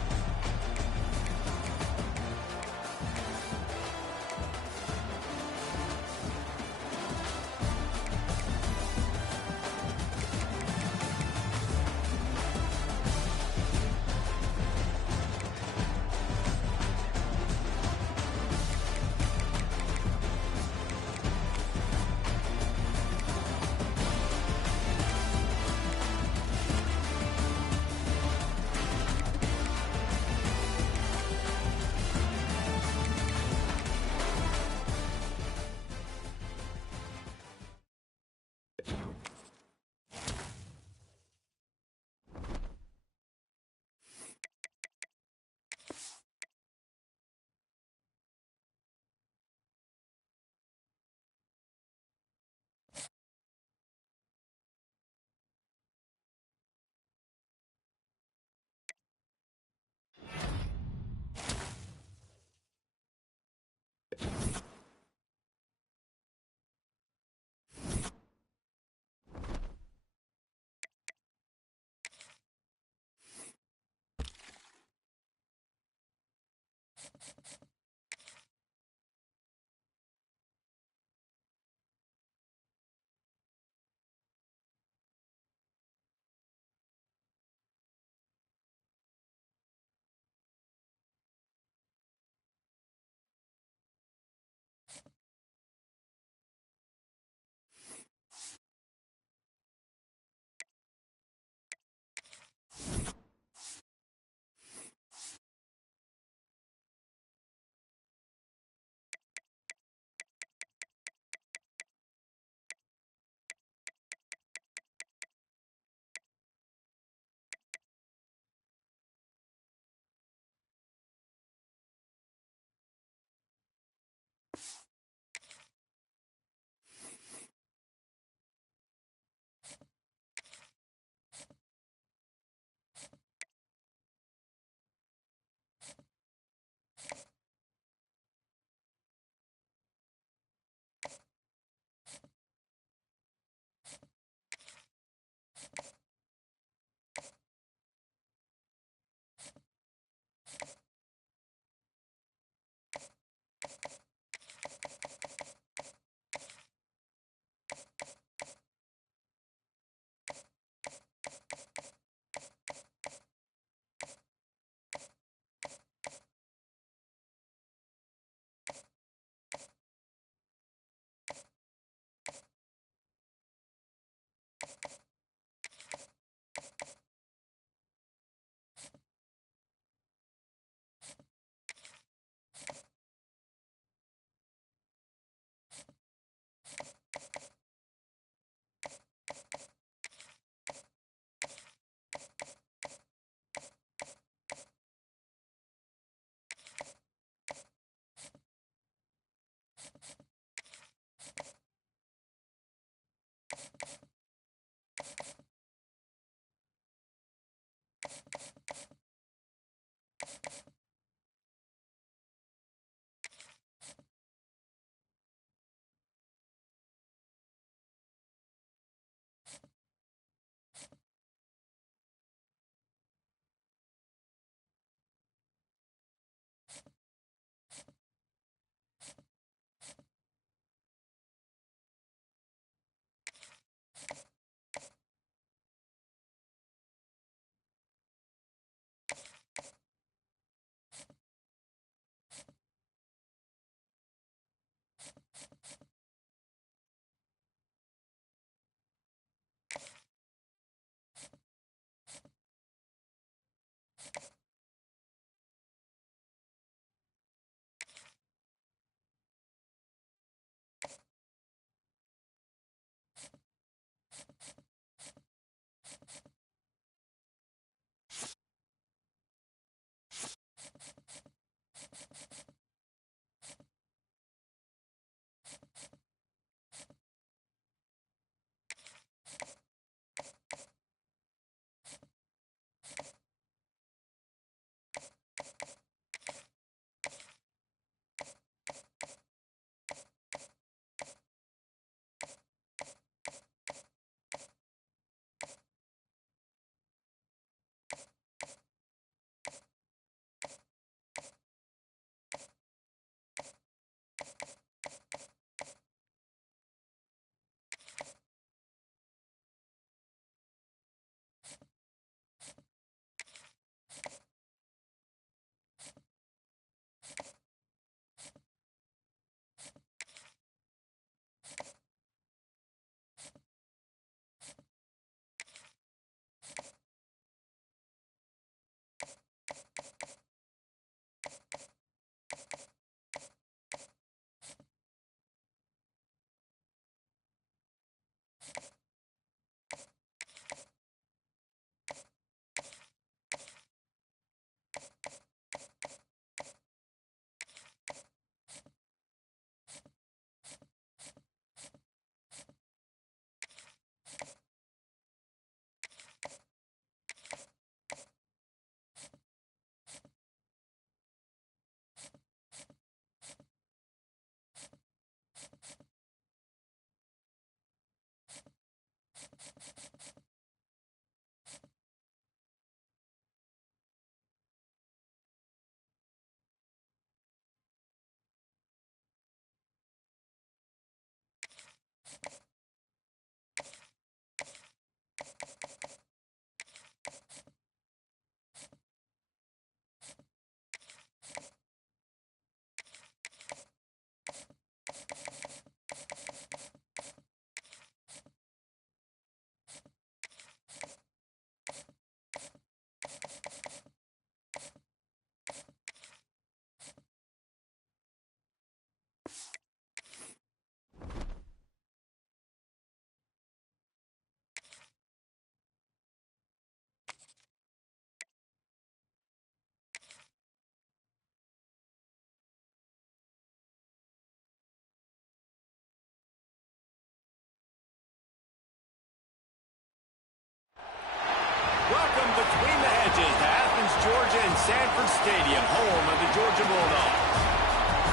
Welcome between the hedges to Athens, Georgia and Sanford Stadium, home of the Georgia Bulldogs.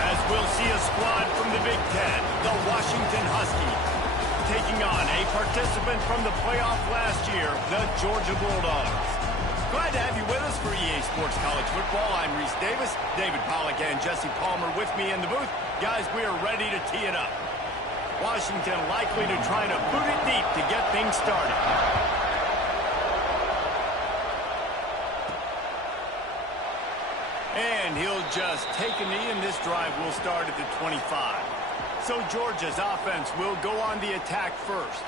As we'll see a squad from the Big Ten, the Washington Huskies, taking on a participant from the playoff last year, the Georgia Bulldogs. Glad to have you with us for EA Sports College Football. I'm Reese Davis, David Pollack and Jesse Palmer with me in the booth. Guys, we are ready to tee it up. Washington likely to try to boot it deep to get things started. And he'll just take a knee, and this drive will start at the 25. So Georgia's offense will go on the attack first.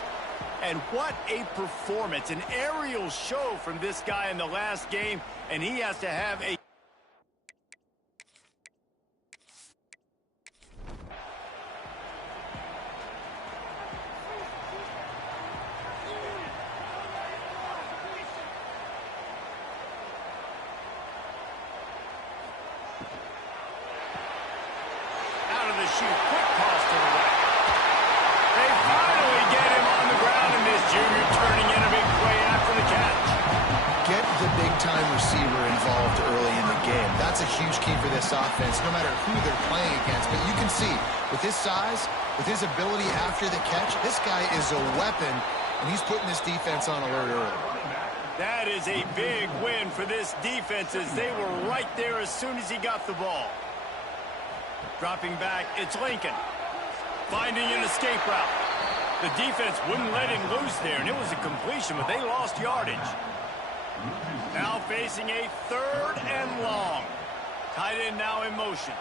And what a performance, an aerial show from this guy in the last game, and he has to have a... offense, no matter who they're playing against. But you can see, with his size, with his ability after the catch, this guy is a weapon, and he's putting this defense on alert early. That is a big win for this defense, as they were right there as soon as he got the ball. Dropping back, it's Lincoln. Finding an escape route. The defense wouldn't let him loose there, and it was a completion, but they lost yardage. Now facing a 3rd and long. Tight end now in motion.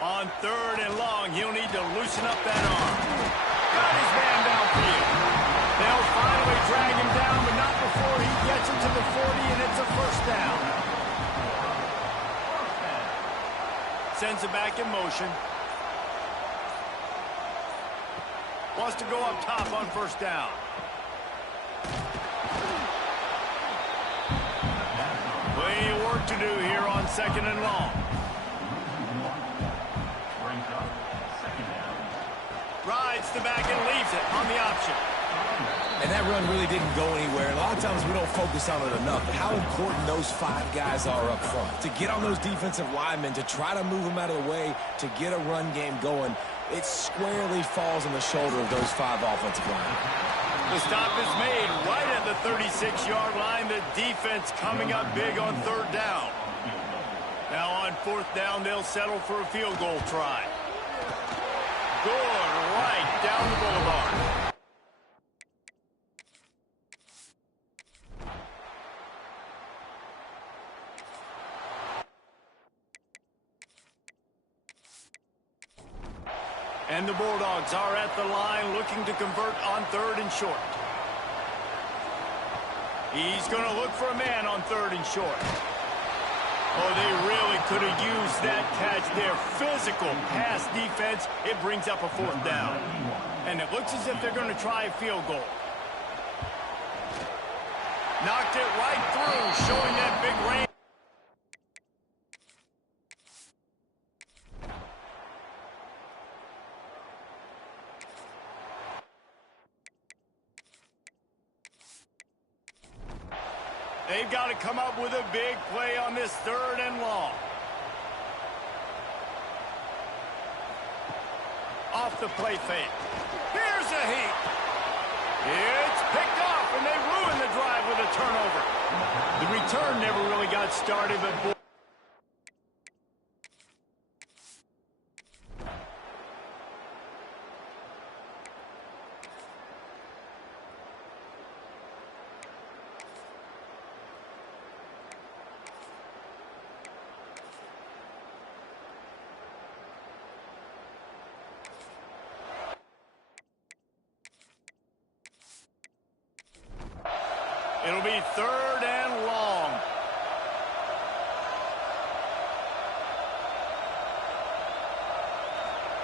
On 3rd and long, he'll need to loosen up that arm. Got his man downfield. They'll finally drag him down, but not before he gets into the 40, and it's a 1st down. Sends it back in motion. Wants to go up top on first down. Plenty of work to do here on second and long. Rides the back and leaves it on the option. And that run really didn't go anywhere. A lot of times we don't focus on it enough, but how important those 5 guys are up front. To get on those defensive linemen, to try to move them out of the way, to get a run game going, it squarely falls on the shoulder of those 5 offensive linemen. The stop is made right at the 36-yard line. The defense coming up big on third down. Now on fourth down, they'll settle for a field goal try. Good right down the boulevard. And the Bulldogs are at the line looking to convert on third and short. He's going to look for a man on third and short. Oh, they really could have used that catch there. Physical pass defense. It brings up a fourth down. And it looks as if they're going to try a field goal. Knocked it right through, showing that big range. They've got to come up with a big play on this third and long. Off the play fake. Here's a heat. It's picked off, and they ruin the drive with a turnover. The return never really got started, but... It'll be third and long.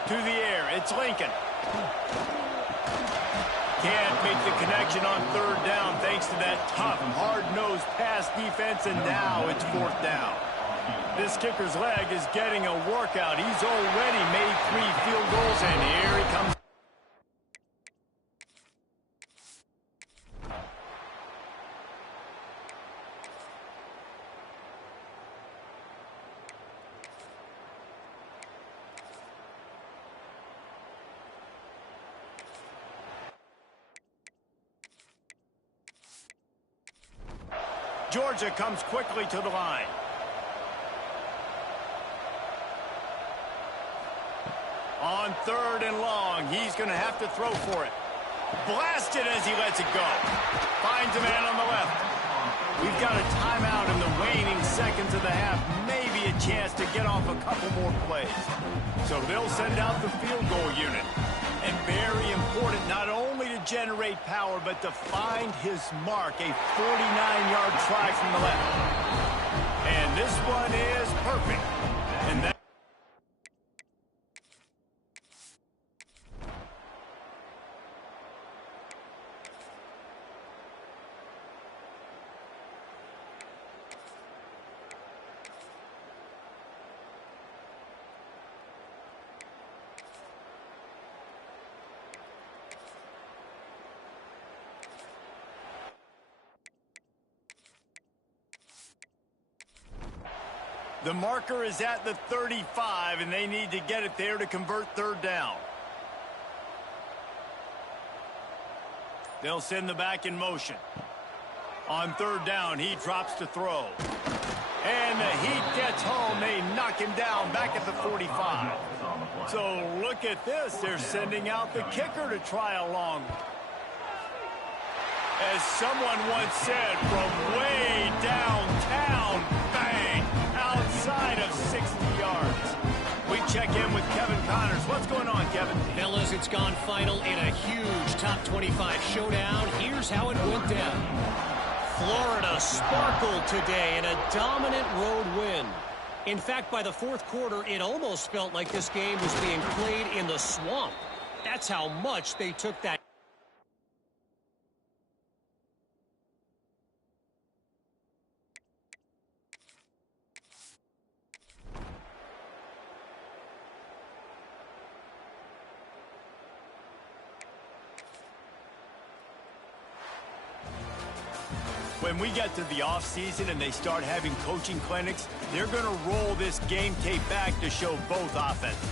To the air, it's Lincoln. Can't make the connection on third down thanks to that tough, hard-nosed pass defense, and now it's fourth down. This kicker's leg is getting a workout. He's already made 3 field goals, and here he comes. Georgia comes quickly to the line. On third and long, he's going to have to throw for it. Blasted as he lets it go. Finds a man on the left. We've got a timeout in the waning seconds of the half. Maybe a chance to get off a couple more plays. So they'll send out the field goal unit. And very important, not only to generate power, but to find his mark, a 49-yard try from the left. And this one is perfect. And that the marker is at the 35, and they need to get it there to convert third down. They'll send the back in motion. On third down, he drops to throw. And the heat gets home. They knock him down back at the 45. So look at this. They're sending out the kicker to try a long one. As someone once said, from way downtown, bang, outside of 60 yards. We check in with Kevin Connors. What's going on, Kevin? Fellas, it's gone final in a huge top 25 showdown. Here's how it went down. Florida sparkled today in a dominant road win. In fact, by the fourth quarter, it almost felt like this game was being played in the swamp. That's how much they took that. When we get to the offseason and they start having coaching clinics, they're going to roll this game tape back to show both offenses.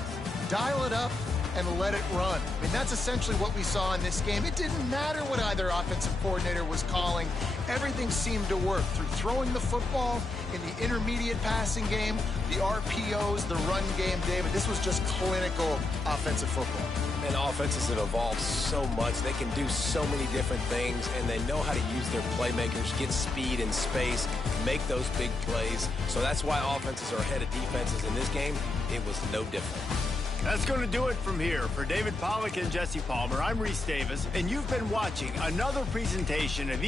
Dial it up and let it run. I mean, that's essentially what we saw in this game. It didn't matter what either offensive coordinator was calling. Everything seemed to work through throwing the football, in the intermediate passing game, the RPOs, the run game, David. This was just clinical offensive football. And offenses have evolved so much. They can do so many different things, and they know how to use their playmakers, get speed and space, make those big plays. So that's why offenses are ahead of defenses. In this game, it was no different. That's going to do it from here. For David Pollack and Jesse Palmer, I'm Reese Davis, and you've been watching another presentation of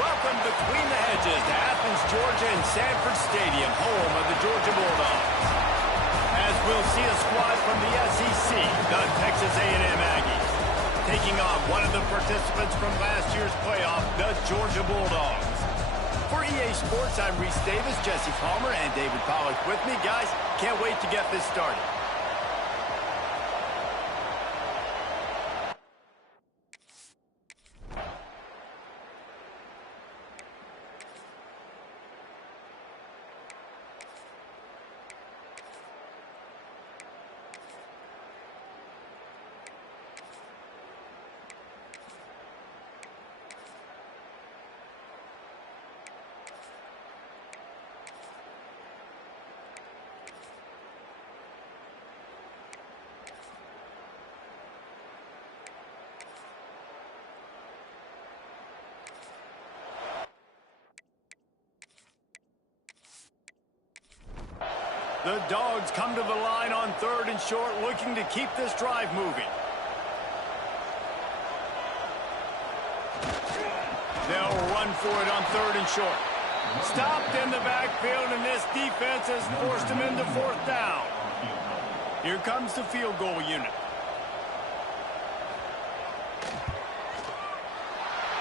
Welcome between the hedges to Athens, Georgia and Sanford Stadium, home of the Georgia Bulldogs. As we'll see a squad from the SEC, the Texas A&M Aggies, taking on one of the participants from last year's playoff, the Georgia Bulldogs. For EA Sports, I'm Reese Davis, Jesse Palmer, and David Pollack with me. Guys, can't wait to get this started. The Dogs come to the line on 3rd and short, looking to keep this drive moving. They'll run for it on 3rd and short. Stopped in the backfield, and this defense has forced him into 4th down. Here comes the field goal unit.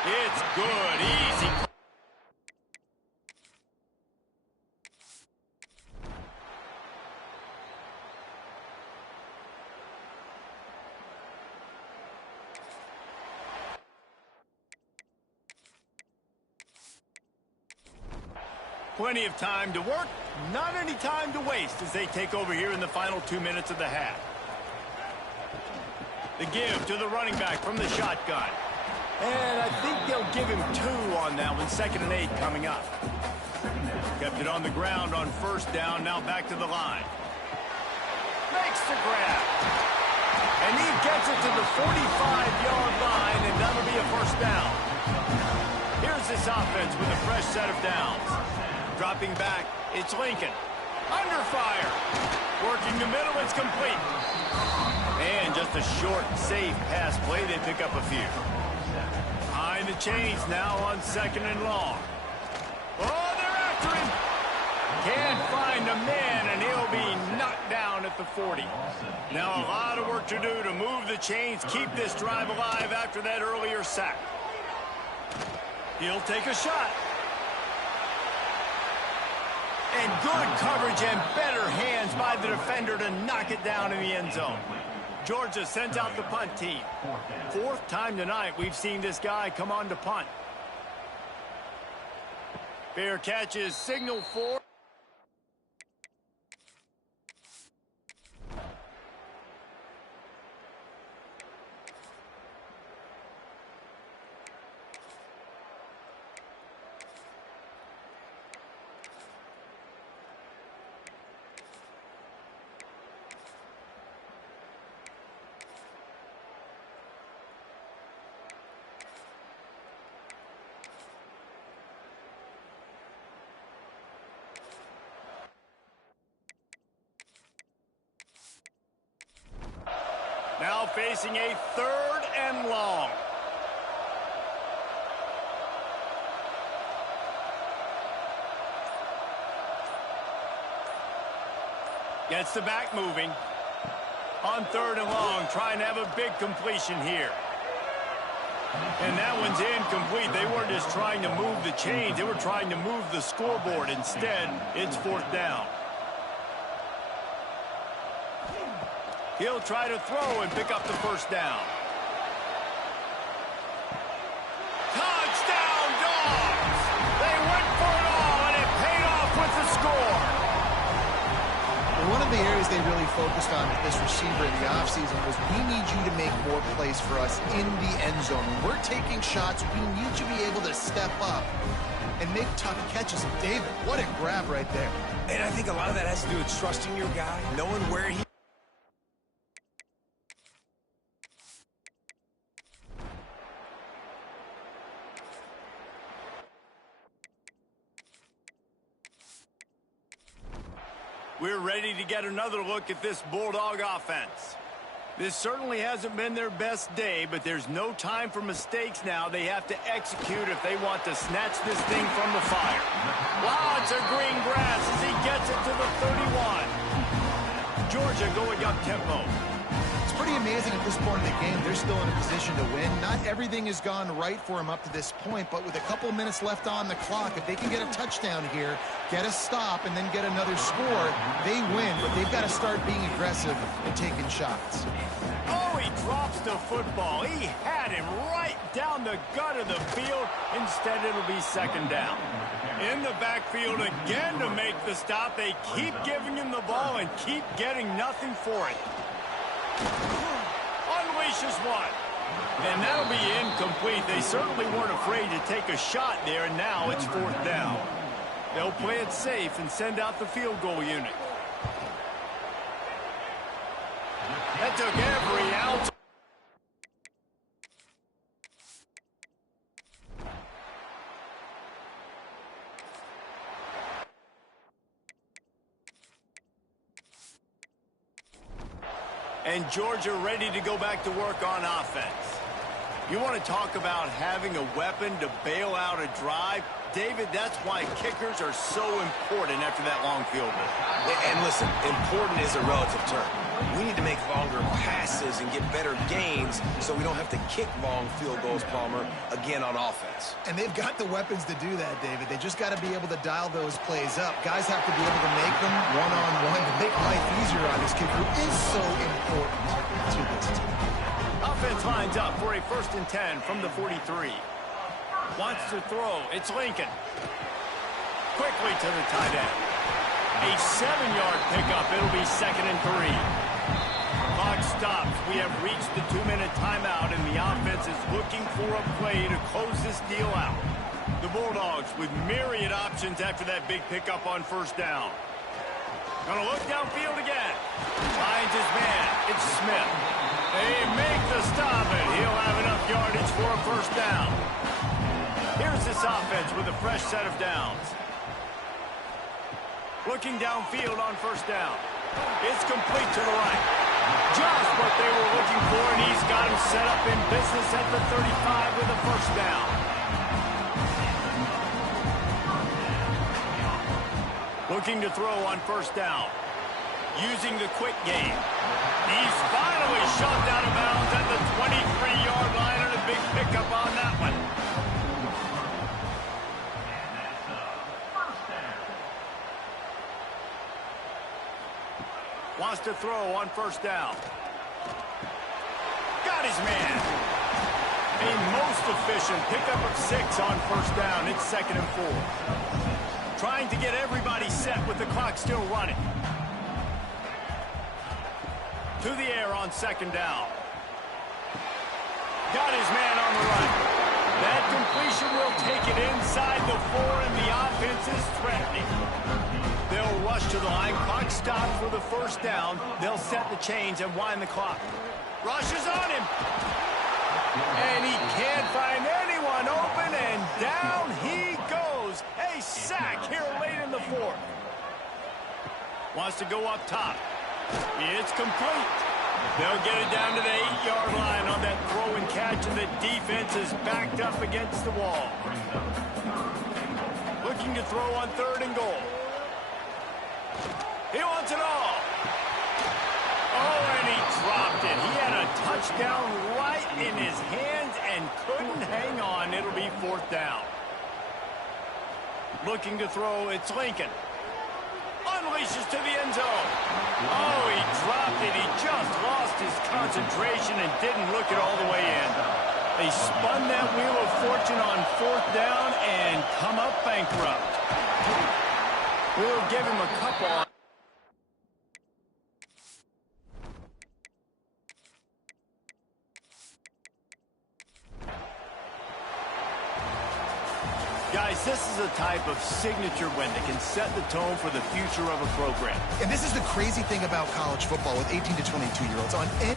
It's good, easy. Plenty of time to work, not any time to waste as they take over here in the final 2 minutes of the half. The give to the running back from the shotgun. And I think they'll give him 2 on that one. 2nd and 8 coming up. Kept it on the ground on 1st down, now back to the line. Makes the grab. And he gets it to the 45-yard line, and that'll be a 1st down. Here's this offense with a fresh set of downs. Dropping back, it's Lincoln. Under fire. Working the middle, it's complete. And just a short, safe pass play. They pick up a few. Behind the chains now on 2nd and long. Oh, they're after him. Can't find a man, and he'll be knocked down at the 40. Now a lot of work to do to move the chains, keep this drive alive after that earlier sack. He'll take a shot. And good coverage and better hands by the defender to knock it down in the end zone. Georgia sends out the punt team. 4th time tonight we've seen this guy come on to punt. Fair catch is signaled for. Now facing a 3rd and long. Gets the back moving. On 3rd and long, trying to have a big completion here. And that one's incomplete. They weren't just trying to move the chains. They were trying to move the scoreboard. Instead, it's 4th down. He'll try to throw and pick up the 1st down. Touchdown, Dogs! They went for it all, and it paid off with the score. Well, one of the areas they really focused on with this receiver in the offseason was we need you to make more plays for us in the end zone. When we're taking shots, we need you to be able to step up and make tough catches. And David, what a grab right there. And I think a lot of that has to do with trusting your guy, knowing where he... We're ready to get another look at this Bulldog offense. This certainly hasn't been their best day, but there's no time for mistakes now. They have to execute if they want to snatch this thing from the fire. Lots of green grass as he gets it to the 31. Georgia going up tempo. It's pretty amazing at this point in the game. They're still in a position to win. Not everything has gone right for them up to this point, but with a couple minutes left on the clock, if they can get a touchdown here, get a stop, and then get another score, they win. But they've got to start being aggressive and taking shots. Oh, he drops the football. He had him right down the gut of the field. Instead, it'll be 2nd down. In the backfield again to make the stop. They keep giving him the ball and keep getting nothing for it. Unleashes one. And that'll be incomplete. They certainly weren't afraid to take a shot there, and now it's 4th down. They'll play it safe and send out the field goal unit. That took every ounce. And Georgia ready to go back to work on offense. You want to talk about having a weapon to bail out a drive? David, that's why kickers are so important after that long field goal. And listen, important is a relative term. We need to make longer passes and get better gains so we don't have to kick long field goals, Palmer, again on offense. And they've got the weapons to do that, David. They just got to be able to dial those plays up. Guys have to be able to make them one-on-one to make life easier on this kid who is so important to this team. Offense lines up for a 1st and 10 from the 43. Wants to throw. It's Lincoln. Quickly to the tight end. A 7-yard pickup. It'll be 2nd and 3. Clock stops. We have reached the 2-minute timeout, and the offense is looking for a play to close this deal out. The Bulldogs with myriad options after that big pickup on 1st down. Gonna look downfield again. Finds his man. It's Smith. They make the stop, and he'll have enough yardage for a 1st down. Here's this offense with a fresh set of downs. Looking downfield on 1st down. It's complete to the right. Just what they were looking for, and he's got him set up in business at the 35 with a 1st down. Looking to throw on 1st down. Using the quick game. He's finally shoved out of bounds at the 23-yard line, and a big pickup on that one. Wants to throw on 1st down. Got his man. A most efficient pickup of 6 on 1st down. It's 2nd and 4. Trying to get everybody set with the clock still running. To the air on 2nd down. Got his man on the run. That completion will take it inside the 4, and the offense is threatening. They'll rush to the line. Clock stops for the 1st down. They'll set the chains and wind the clock. Rushes on him. And he can't find anyone open, and down he goes. A sack here late in the 4th. Wants to go up top. It's complete. They'll get it down to the 8-yard line on that throw and catch, and the defense is backed up against the wall. Looking to throw on 3rd and goal. He wants it all. Oh, and he dropped it. He had a touchdown right in his hands and couldn't hang on. It'll be 4th down. Looking to throw, it's Lincoln. Unleashes to the end zone. Oh, he dropped it. He just lost his concentration and didn't look it all the way in. They spun that wheel of fortune on 4th down and come up bankrupt. We'll give him a couple. Guys, this is a type of signature win that can set the tone for the future of a program. And this is the crazy thing about college football with 18 to 22-year-olds. On any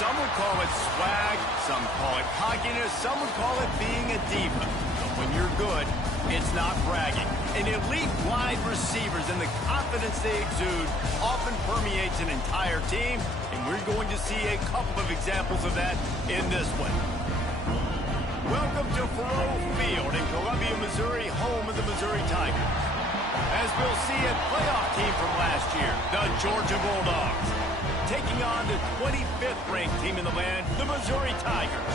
Some would call it swag, some call it cockiness, some would call it being a diva. But when you're good, it's not bragging. And elite wide receivers and the confidence they exude often permeates an entire team, and we're going to see a couple of examples of that in this one. Welcome to Faroe Field in Columbia, Missouri, home of the Missouri Tigers. As we'll see, a playoff team from last year, the Georgia Bulldogs, taking on the 25th ranked team in the land, the Missouri Tigers.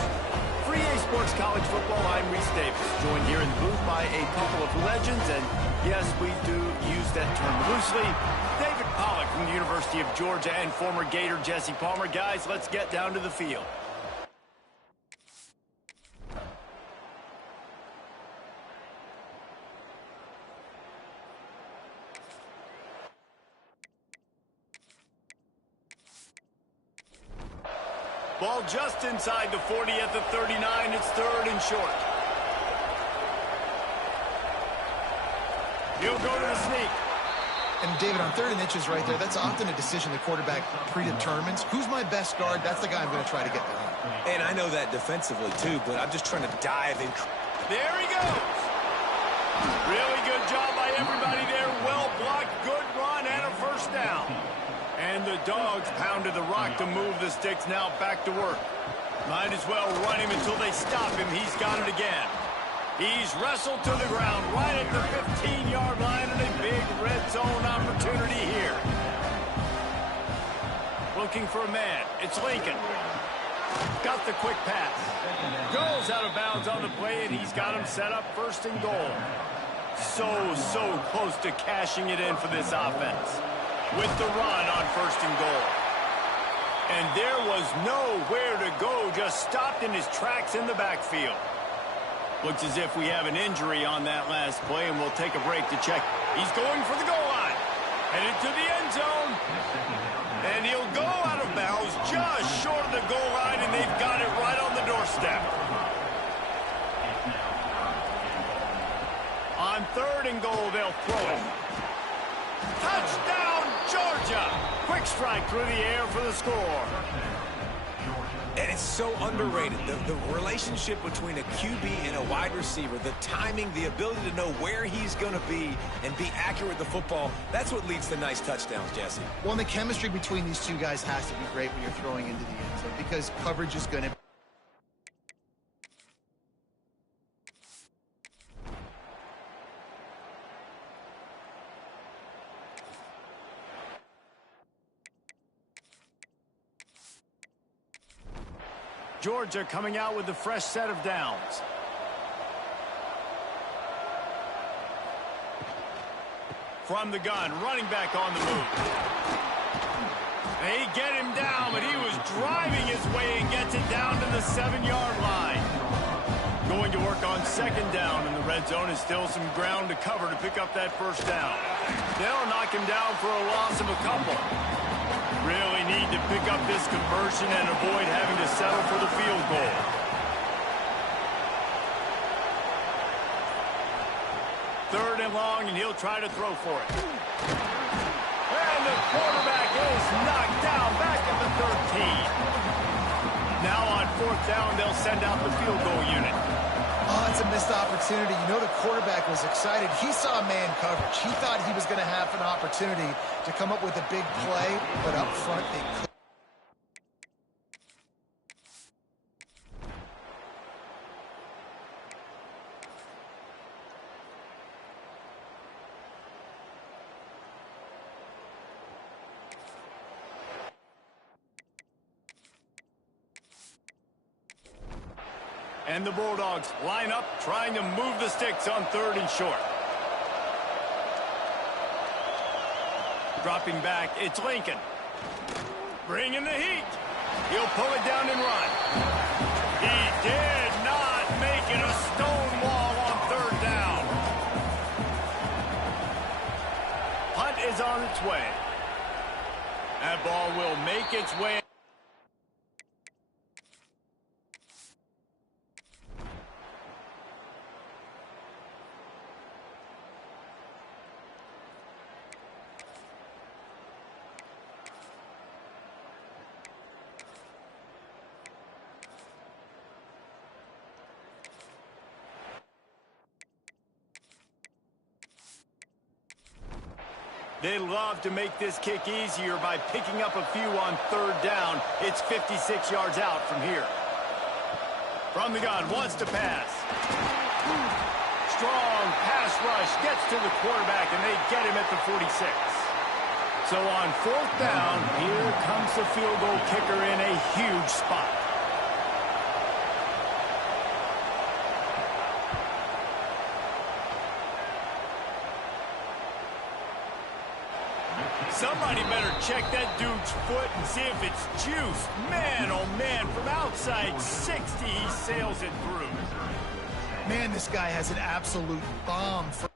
For EA Sports College Football, I'm Reese Davis, joined here in the booth by a couple of legends, and yes, we do use that term loosely. David Pollack from the University of Georgia and former Gator Jesse Palmer. Guys, let's get down to the field. Ball just inside the 40 at the 39. It's third and short. He'll go to the sneak. And David, on third and inches right there, that's often a decision the quarterback predetermines. Who's my best guard? That's the guy I'm going to try to get behind. And I know that defensively, too, but I'm just trying to dive in. There he goes. Really good job by everybody there. Well blocked, good run, and a first down. And the Dogs pounded the rock to move the sticks. Now back to work. Might as well run him until they stop him. He's got it again. He's wrestled to the ground right at the 15-yard line, and a big red zone opportunity here. Looking for a man. It's Lincoln. Got the quick pass. Goes out of bounds on the play, and he's got him set up first and goal. So close to cashing it in for this offense. With the run on first and goal. And there was nowhere to go, just stopped in his tracks in the backfield. Looks as if we have an injury on that last play, and we'll take a break to check. He's going for the goal line. Headed to the end zone. And he'll go out of bounds just short of the goal line, and they've got it right on the doorstep. On third and goal, they'll throw it. Touchdown, Georgia! Quick strike through the air for the score. And it's so underrated. The relationship between a QB and a wide receiver, the timing, the ability to know where he's going to be and be accurate with the football, that's what leads to nice touchdowns, Jesse. Well, and the chemistry between these two guys has to be great when you're throwing into the end zone because coverage is going to... Georgia coming out with a fresh set of downs. From the gun, running back on the move. They get him down, but he was driving his way and gets it down to the 7-yard line. Going to work on second down, and the red zone is still some ground to cover to pick up that first down. They'll knock him down for a loss of a couple. Really need to pick up this conversion and avoid having to settle for the field goal. Third and long, and he'll try to throw for it. And the quarterback is knocked down back at the 13. Now on fourth down, they'll send out the field goal unit. Oh, it's a missed opportunity. You know the quarterback was excited. He saw man coverage. He thought he was going to have an opportunity to come up with a big play, but up front they couldn't. And the Bulldogs line up, trying to move the sticks on third and short. Dropping back, it's Lincoln. Bringing the heat. He'll pull it down and run. He did not make it a stone wall on third down. Punt is on its way. That ball will make its way. They love to make this kick easier by picking up a few on third down. It's 56 yards out from here. From the gun, wants to pass. Strong pass rush, gets to the quarterback, and they get him at the 46. So on fourth down, here comes the field goal kicker in a huge spot. Somebody better check that dude's foot and see if it's juice. Man, oh man, from outside 60, he sails it through. Man, this guy has an absolute bomb for...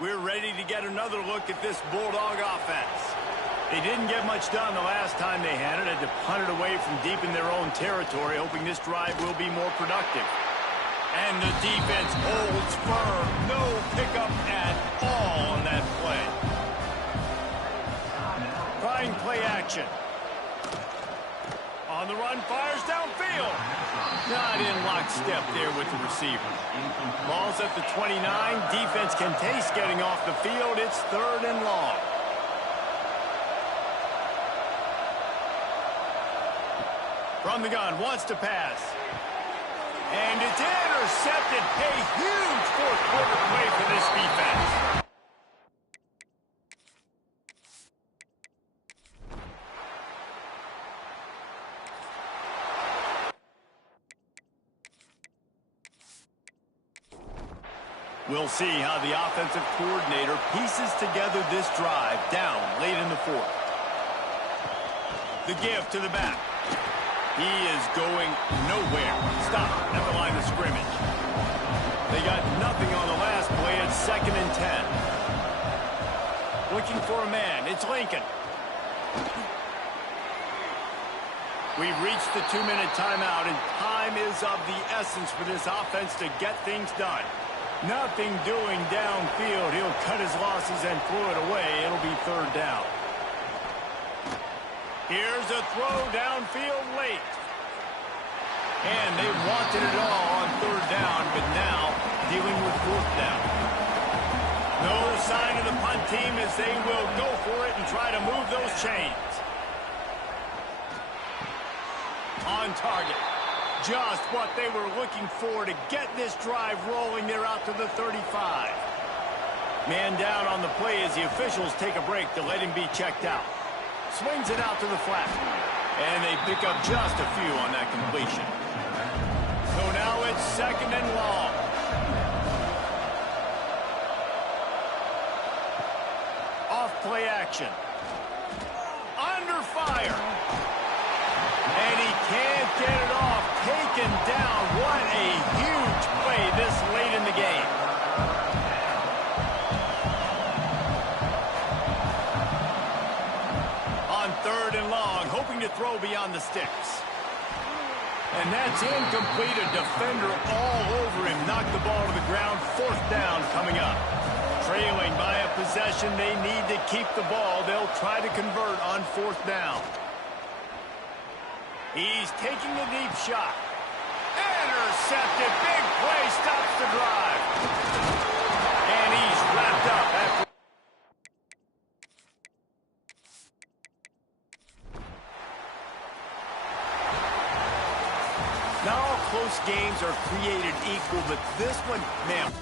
We're ready to get another look at this Bulldog offense. They didn't get much done the last time they had it. Had to punt it away from deep in their own territory, hoping this drive will be more productive. And the defense holds firm. No pickup at all on that play. Trying play action. On the run, fires downfield. Not in lockstep there with the receiver. Ball's at the 29. Defense can taste getting off the field. It's third and long. From the gun, wants to pass. And it's intercepted. A huge fourth quarter play for this defense. We'll see how the offensive coordinator pieces together this drive down late in the fourth. The give to the back. He is going nowhere. Stop at the line of scrimmage. They got nothing on the last play. It's 2nd and 10. Looking for a man. It's Lincoln. We've reached the 2-minute timeout, and time is of the essence for this offense to get things done. Nothing doing downfield. He'll cut his losses and throw it away. It'll be third down. Here's a throw downfield late. And they wanted it all on third down, but now dealing with fourth down. No sign of the punt team as they will go for it and try to move those chains. On target. Just what they were looking for to get this drive rolling. They're out to the 35. Man down on the play as the officials take a break to let him be checked out. Swings it out to the flat. And they pick up just a few on that completion. So now it's 2nd and long. Off play action. Under fire. And he can't get it off. Taken down. What a huge play this late in the game. On 3rd and long, hoping to throw beyond the sticks. And that's incomplete. A defender all over him. Knocked the ball to the ground. 4th down coming up. Trailing by a possession, they need to keep the ball. They'll try to convert on 4th down. He's taking a deep shot. Intercepted. Big play. Stops the drive. And he's wrapped up after. Not all close games are created equal, but this one, man.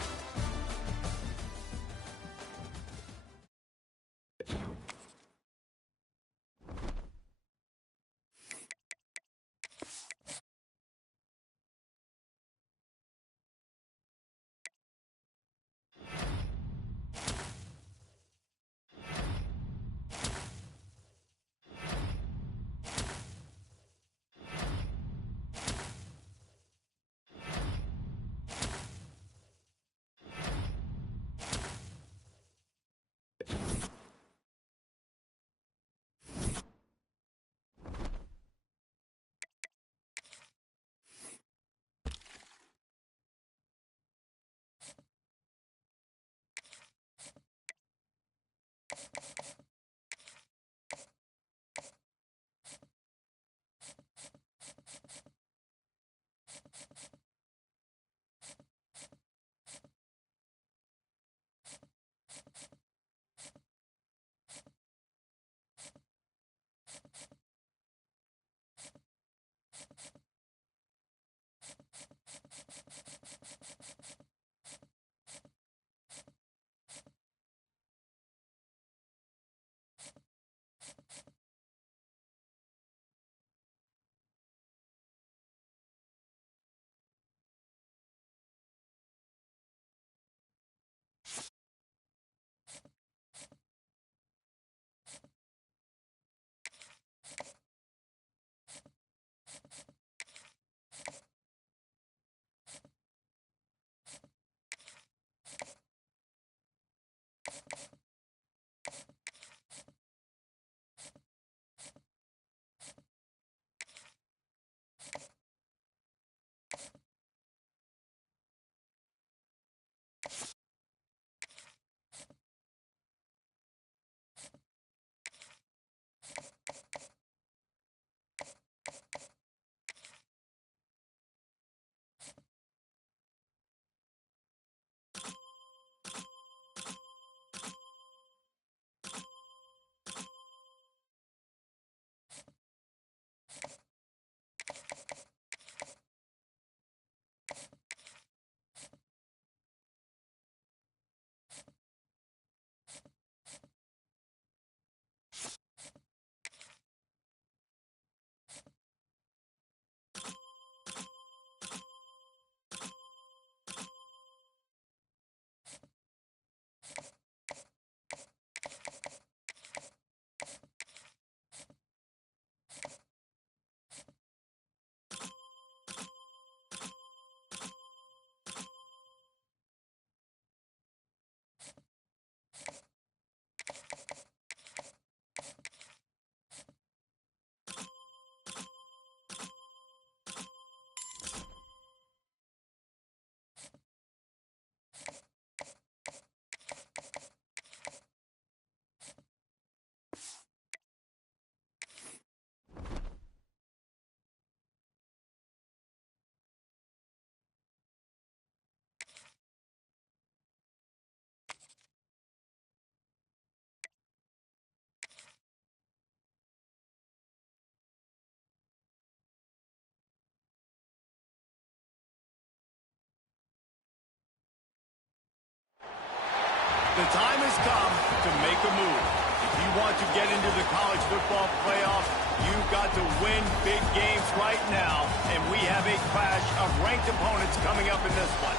The time has come to make a move. If you want to get into the college football playoff, you've got to win big games right now, and we have a clash of ranked opponents coming up in this one.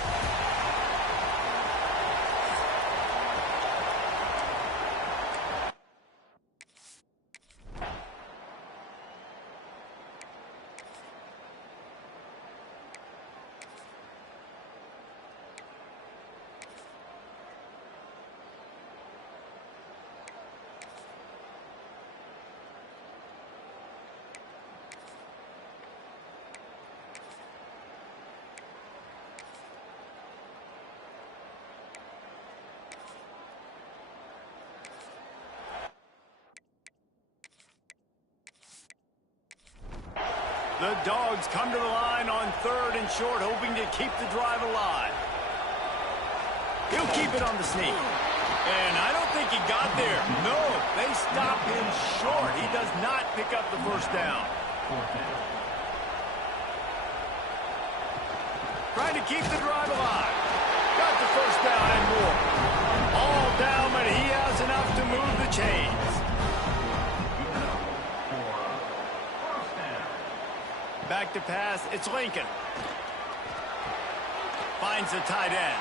The Dogs come to the line on 3rd and short, hoping to keep the drive alive. He'll keep it on the sneak. And I don't think he got there. No, they stop him short. He does not pick up the first down. Trying to keep the drive alive. Got the first down and more. All down, but he has enough to move the chains. Back to pass, it's Lincoln. Finds the tight end.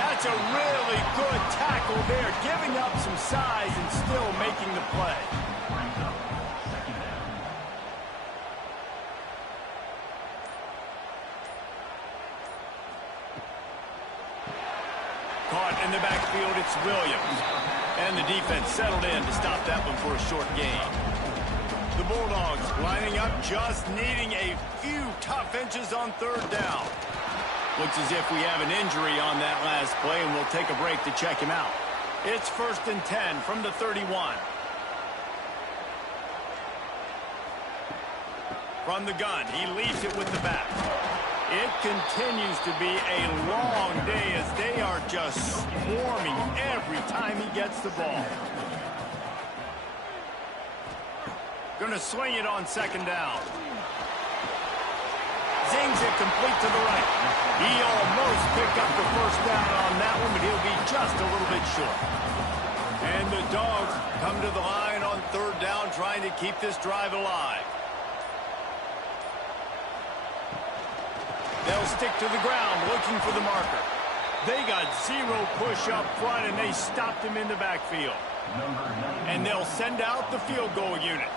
That's a really good tackle there, giving up some size and still making the play. Caught in the backfield, it's Williams. And the defense settled in to stop that one for a short gain. The Bulldogs lining up, just needing a few tough inches on 3rd down. Looks as if we have an injury on that last play, and we'll take a break to check him out. It's 1st and 10 from the 31. From the gun, he leaves it with the back. It continues to be a long day as they are just swarming every time he gets the ball. Gonna swing it on 2nd down. Zings it complete to the right. He almost picked up the first down on that one, but he'll be just a little bit short. And the Dogs come to the line on 3rd down, trying to keep this drive alive. They'll stick to the ground, looking for the marker. They got 0 push up front, and they stopped him in the backfield. And they'll send out the field goal unit.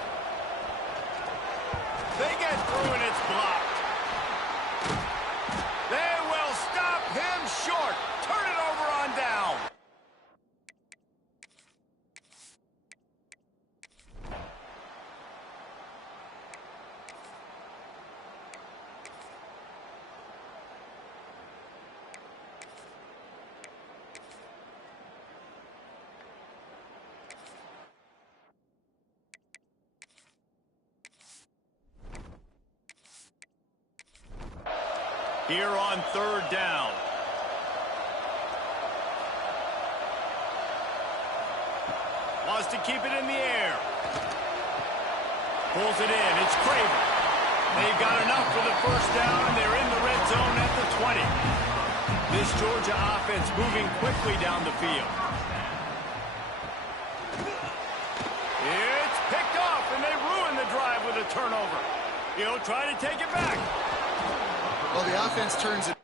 They get through, and it's blocked. They will stop him short. Turn it over on down. here on third down. Wants to keep it in the air. Pulls it in. It's Craven. They've got enough for the first down, and they're in the red zone at the 20. This Georgia offense moving quickly down the field. It's picked off, and they ruin the drive with a turnover. He'll try to take it back. Well, the offense turns it.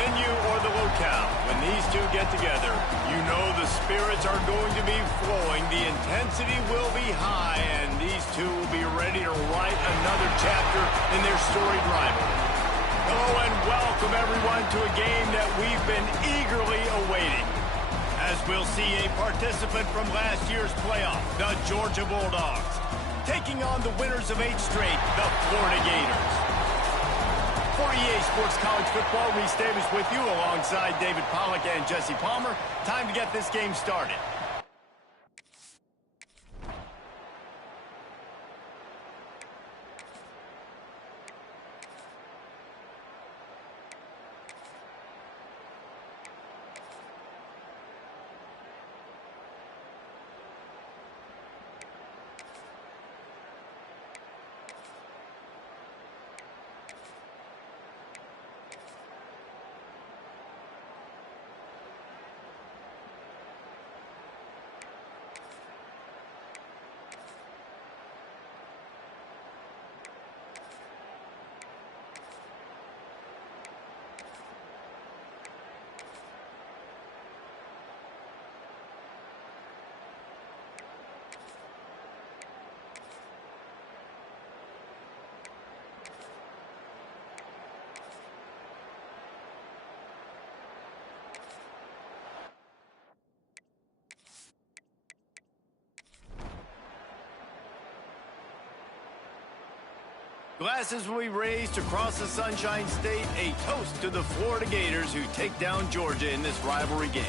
venue or the locale, when these two get together, you know the spirits are going to be flowing, the intensity will be high, and these two will be ready to write another chapter in their storied rivalry. Hello and welcome everyone to a game that we've been eagerly awaiting, as we'll see a participant from last year's playoff, the Georgia Bulldogs, taking on the winners of 8 straight, the Florida Gators. For EA Sports College Football, Reese Davis with you alongside David Pollack and Jesse Palmer. Time to get this game started. Glasses will be raised across the Sunshine State, a toast to the Florida Gators who take down Georgia in this rivalry game.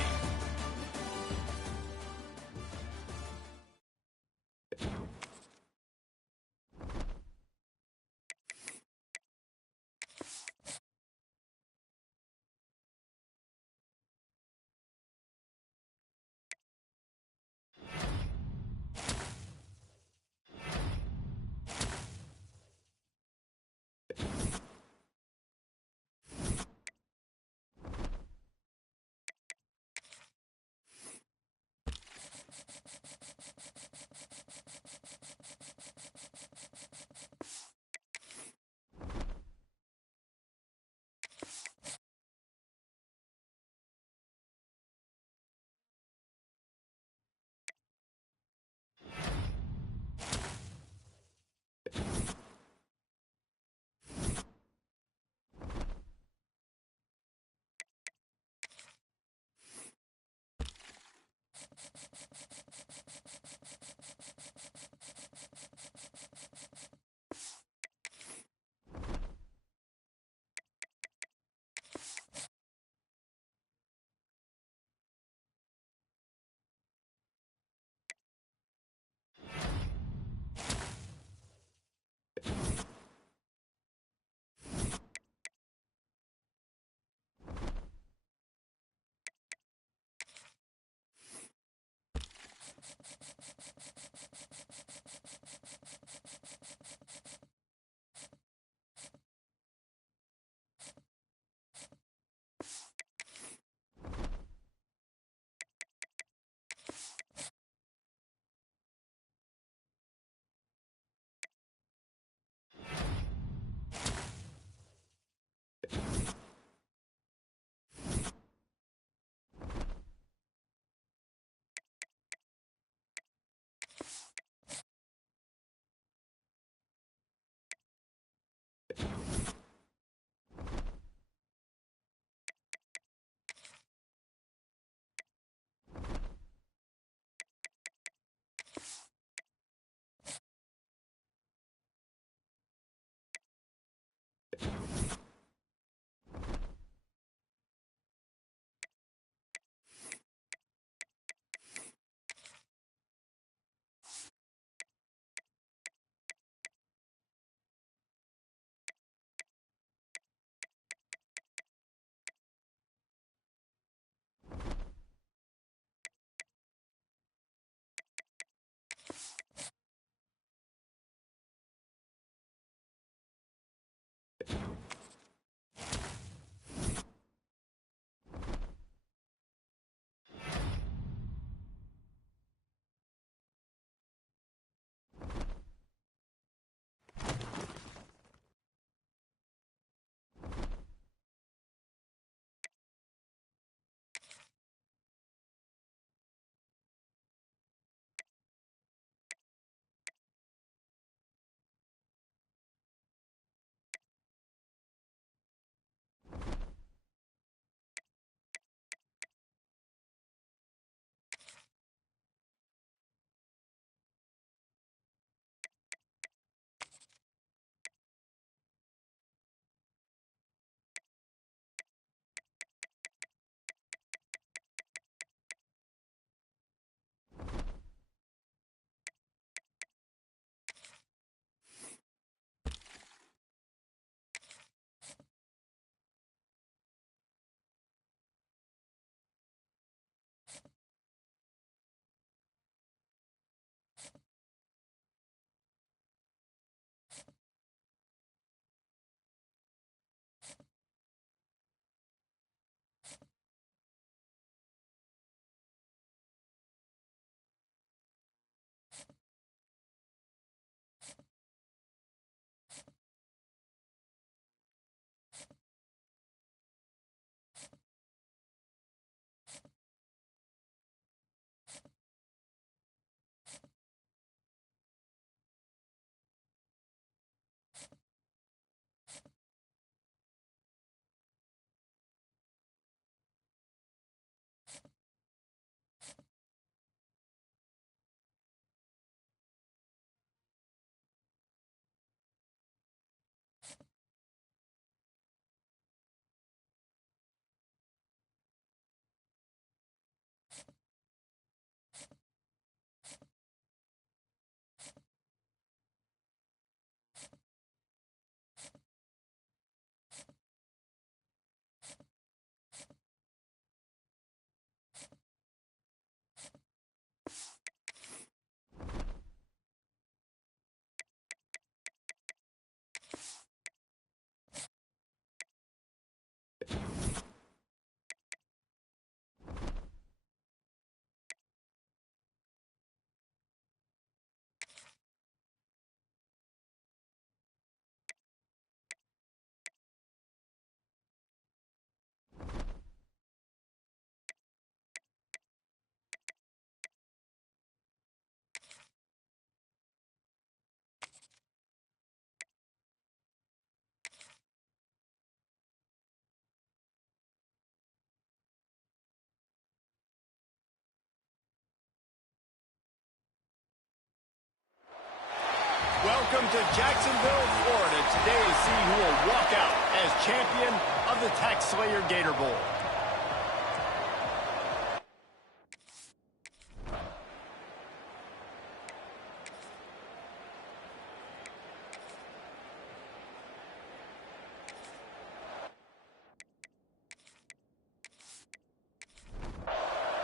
Welcome to Jacksonville, Florida. Today is see who will walk out as champion of the Tax Slayer Gator Bowl.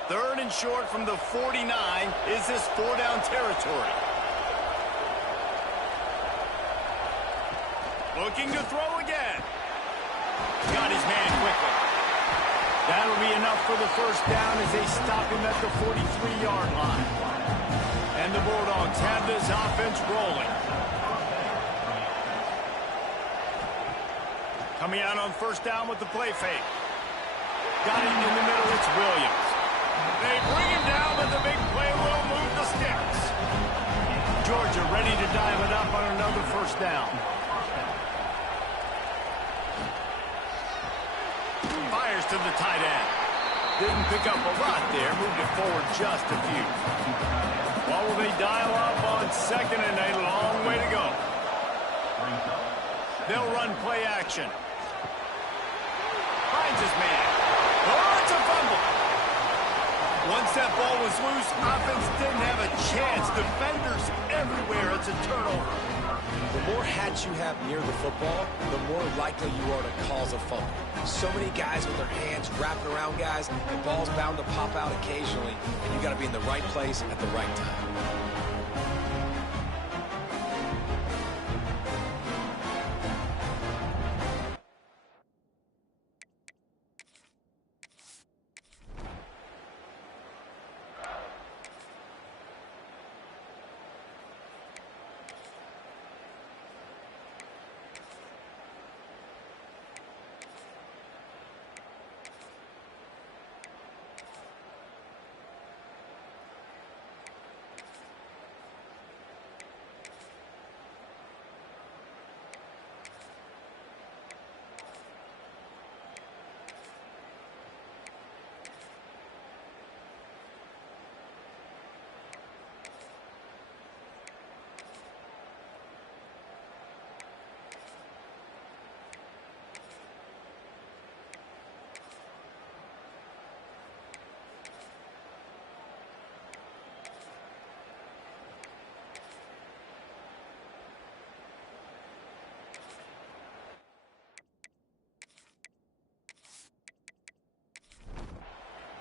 Third and short from the 49 is this four-down territory. Looking to throw again. Got his man quickly. That'll be enough for the first down as they stop him at the 43-yard line. And the Bulldogs have this offense rolling. Coming out on first down with the play fake. Got it in the middle, it's Williams. They bring him down, but the big play will move the sticks. Georgia ready to dial it up on another first down. Fires to the tight end. Didn't pick up a lot there, moved it forward just a few. What will they dial up on second and a long way to go? They'll run play action. Finds his man. Oh, it's a fumble. Once that ball was loose, offense didn't have a chance. Defenders everywhere. It's a turnover. The more hats you have near the football, the more likely you are to cause a fumble. So many guys with their hands wrapping around guys, the ball's bound to pop out occasionally, and you got to be in the right place at the right time.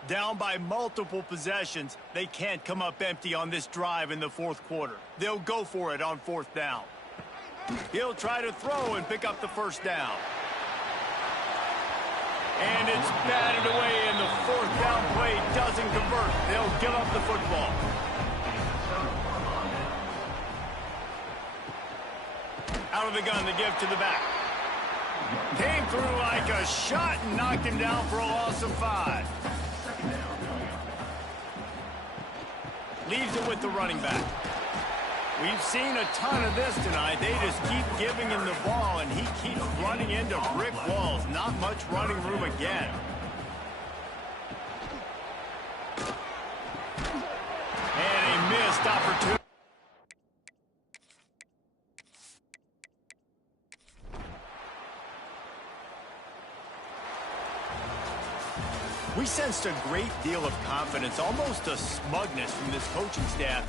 Down by multiple possessions, they can't come up empty on this drive in the fourth quarter. They'll go for it on fourth down. He'll try to throw and pick up the first down. And it's batted away, and the fourth down play doesn't convert. They'll give up the football. Out of the gun, the give to the back. Came through like a shot and knocked him down for a loss of 5. Leaves it with the running back. We've seen a ton of this tonight. They just keep giving him the ball, and he keeps running into brick walls. Not much running room again. And a missed opportunity. We sensed a great deal of confidence, almost a smugness from this coaching staff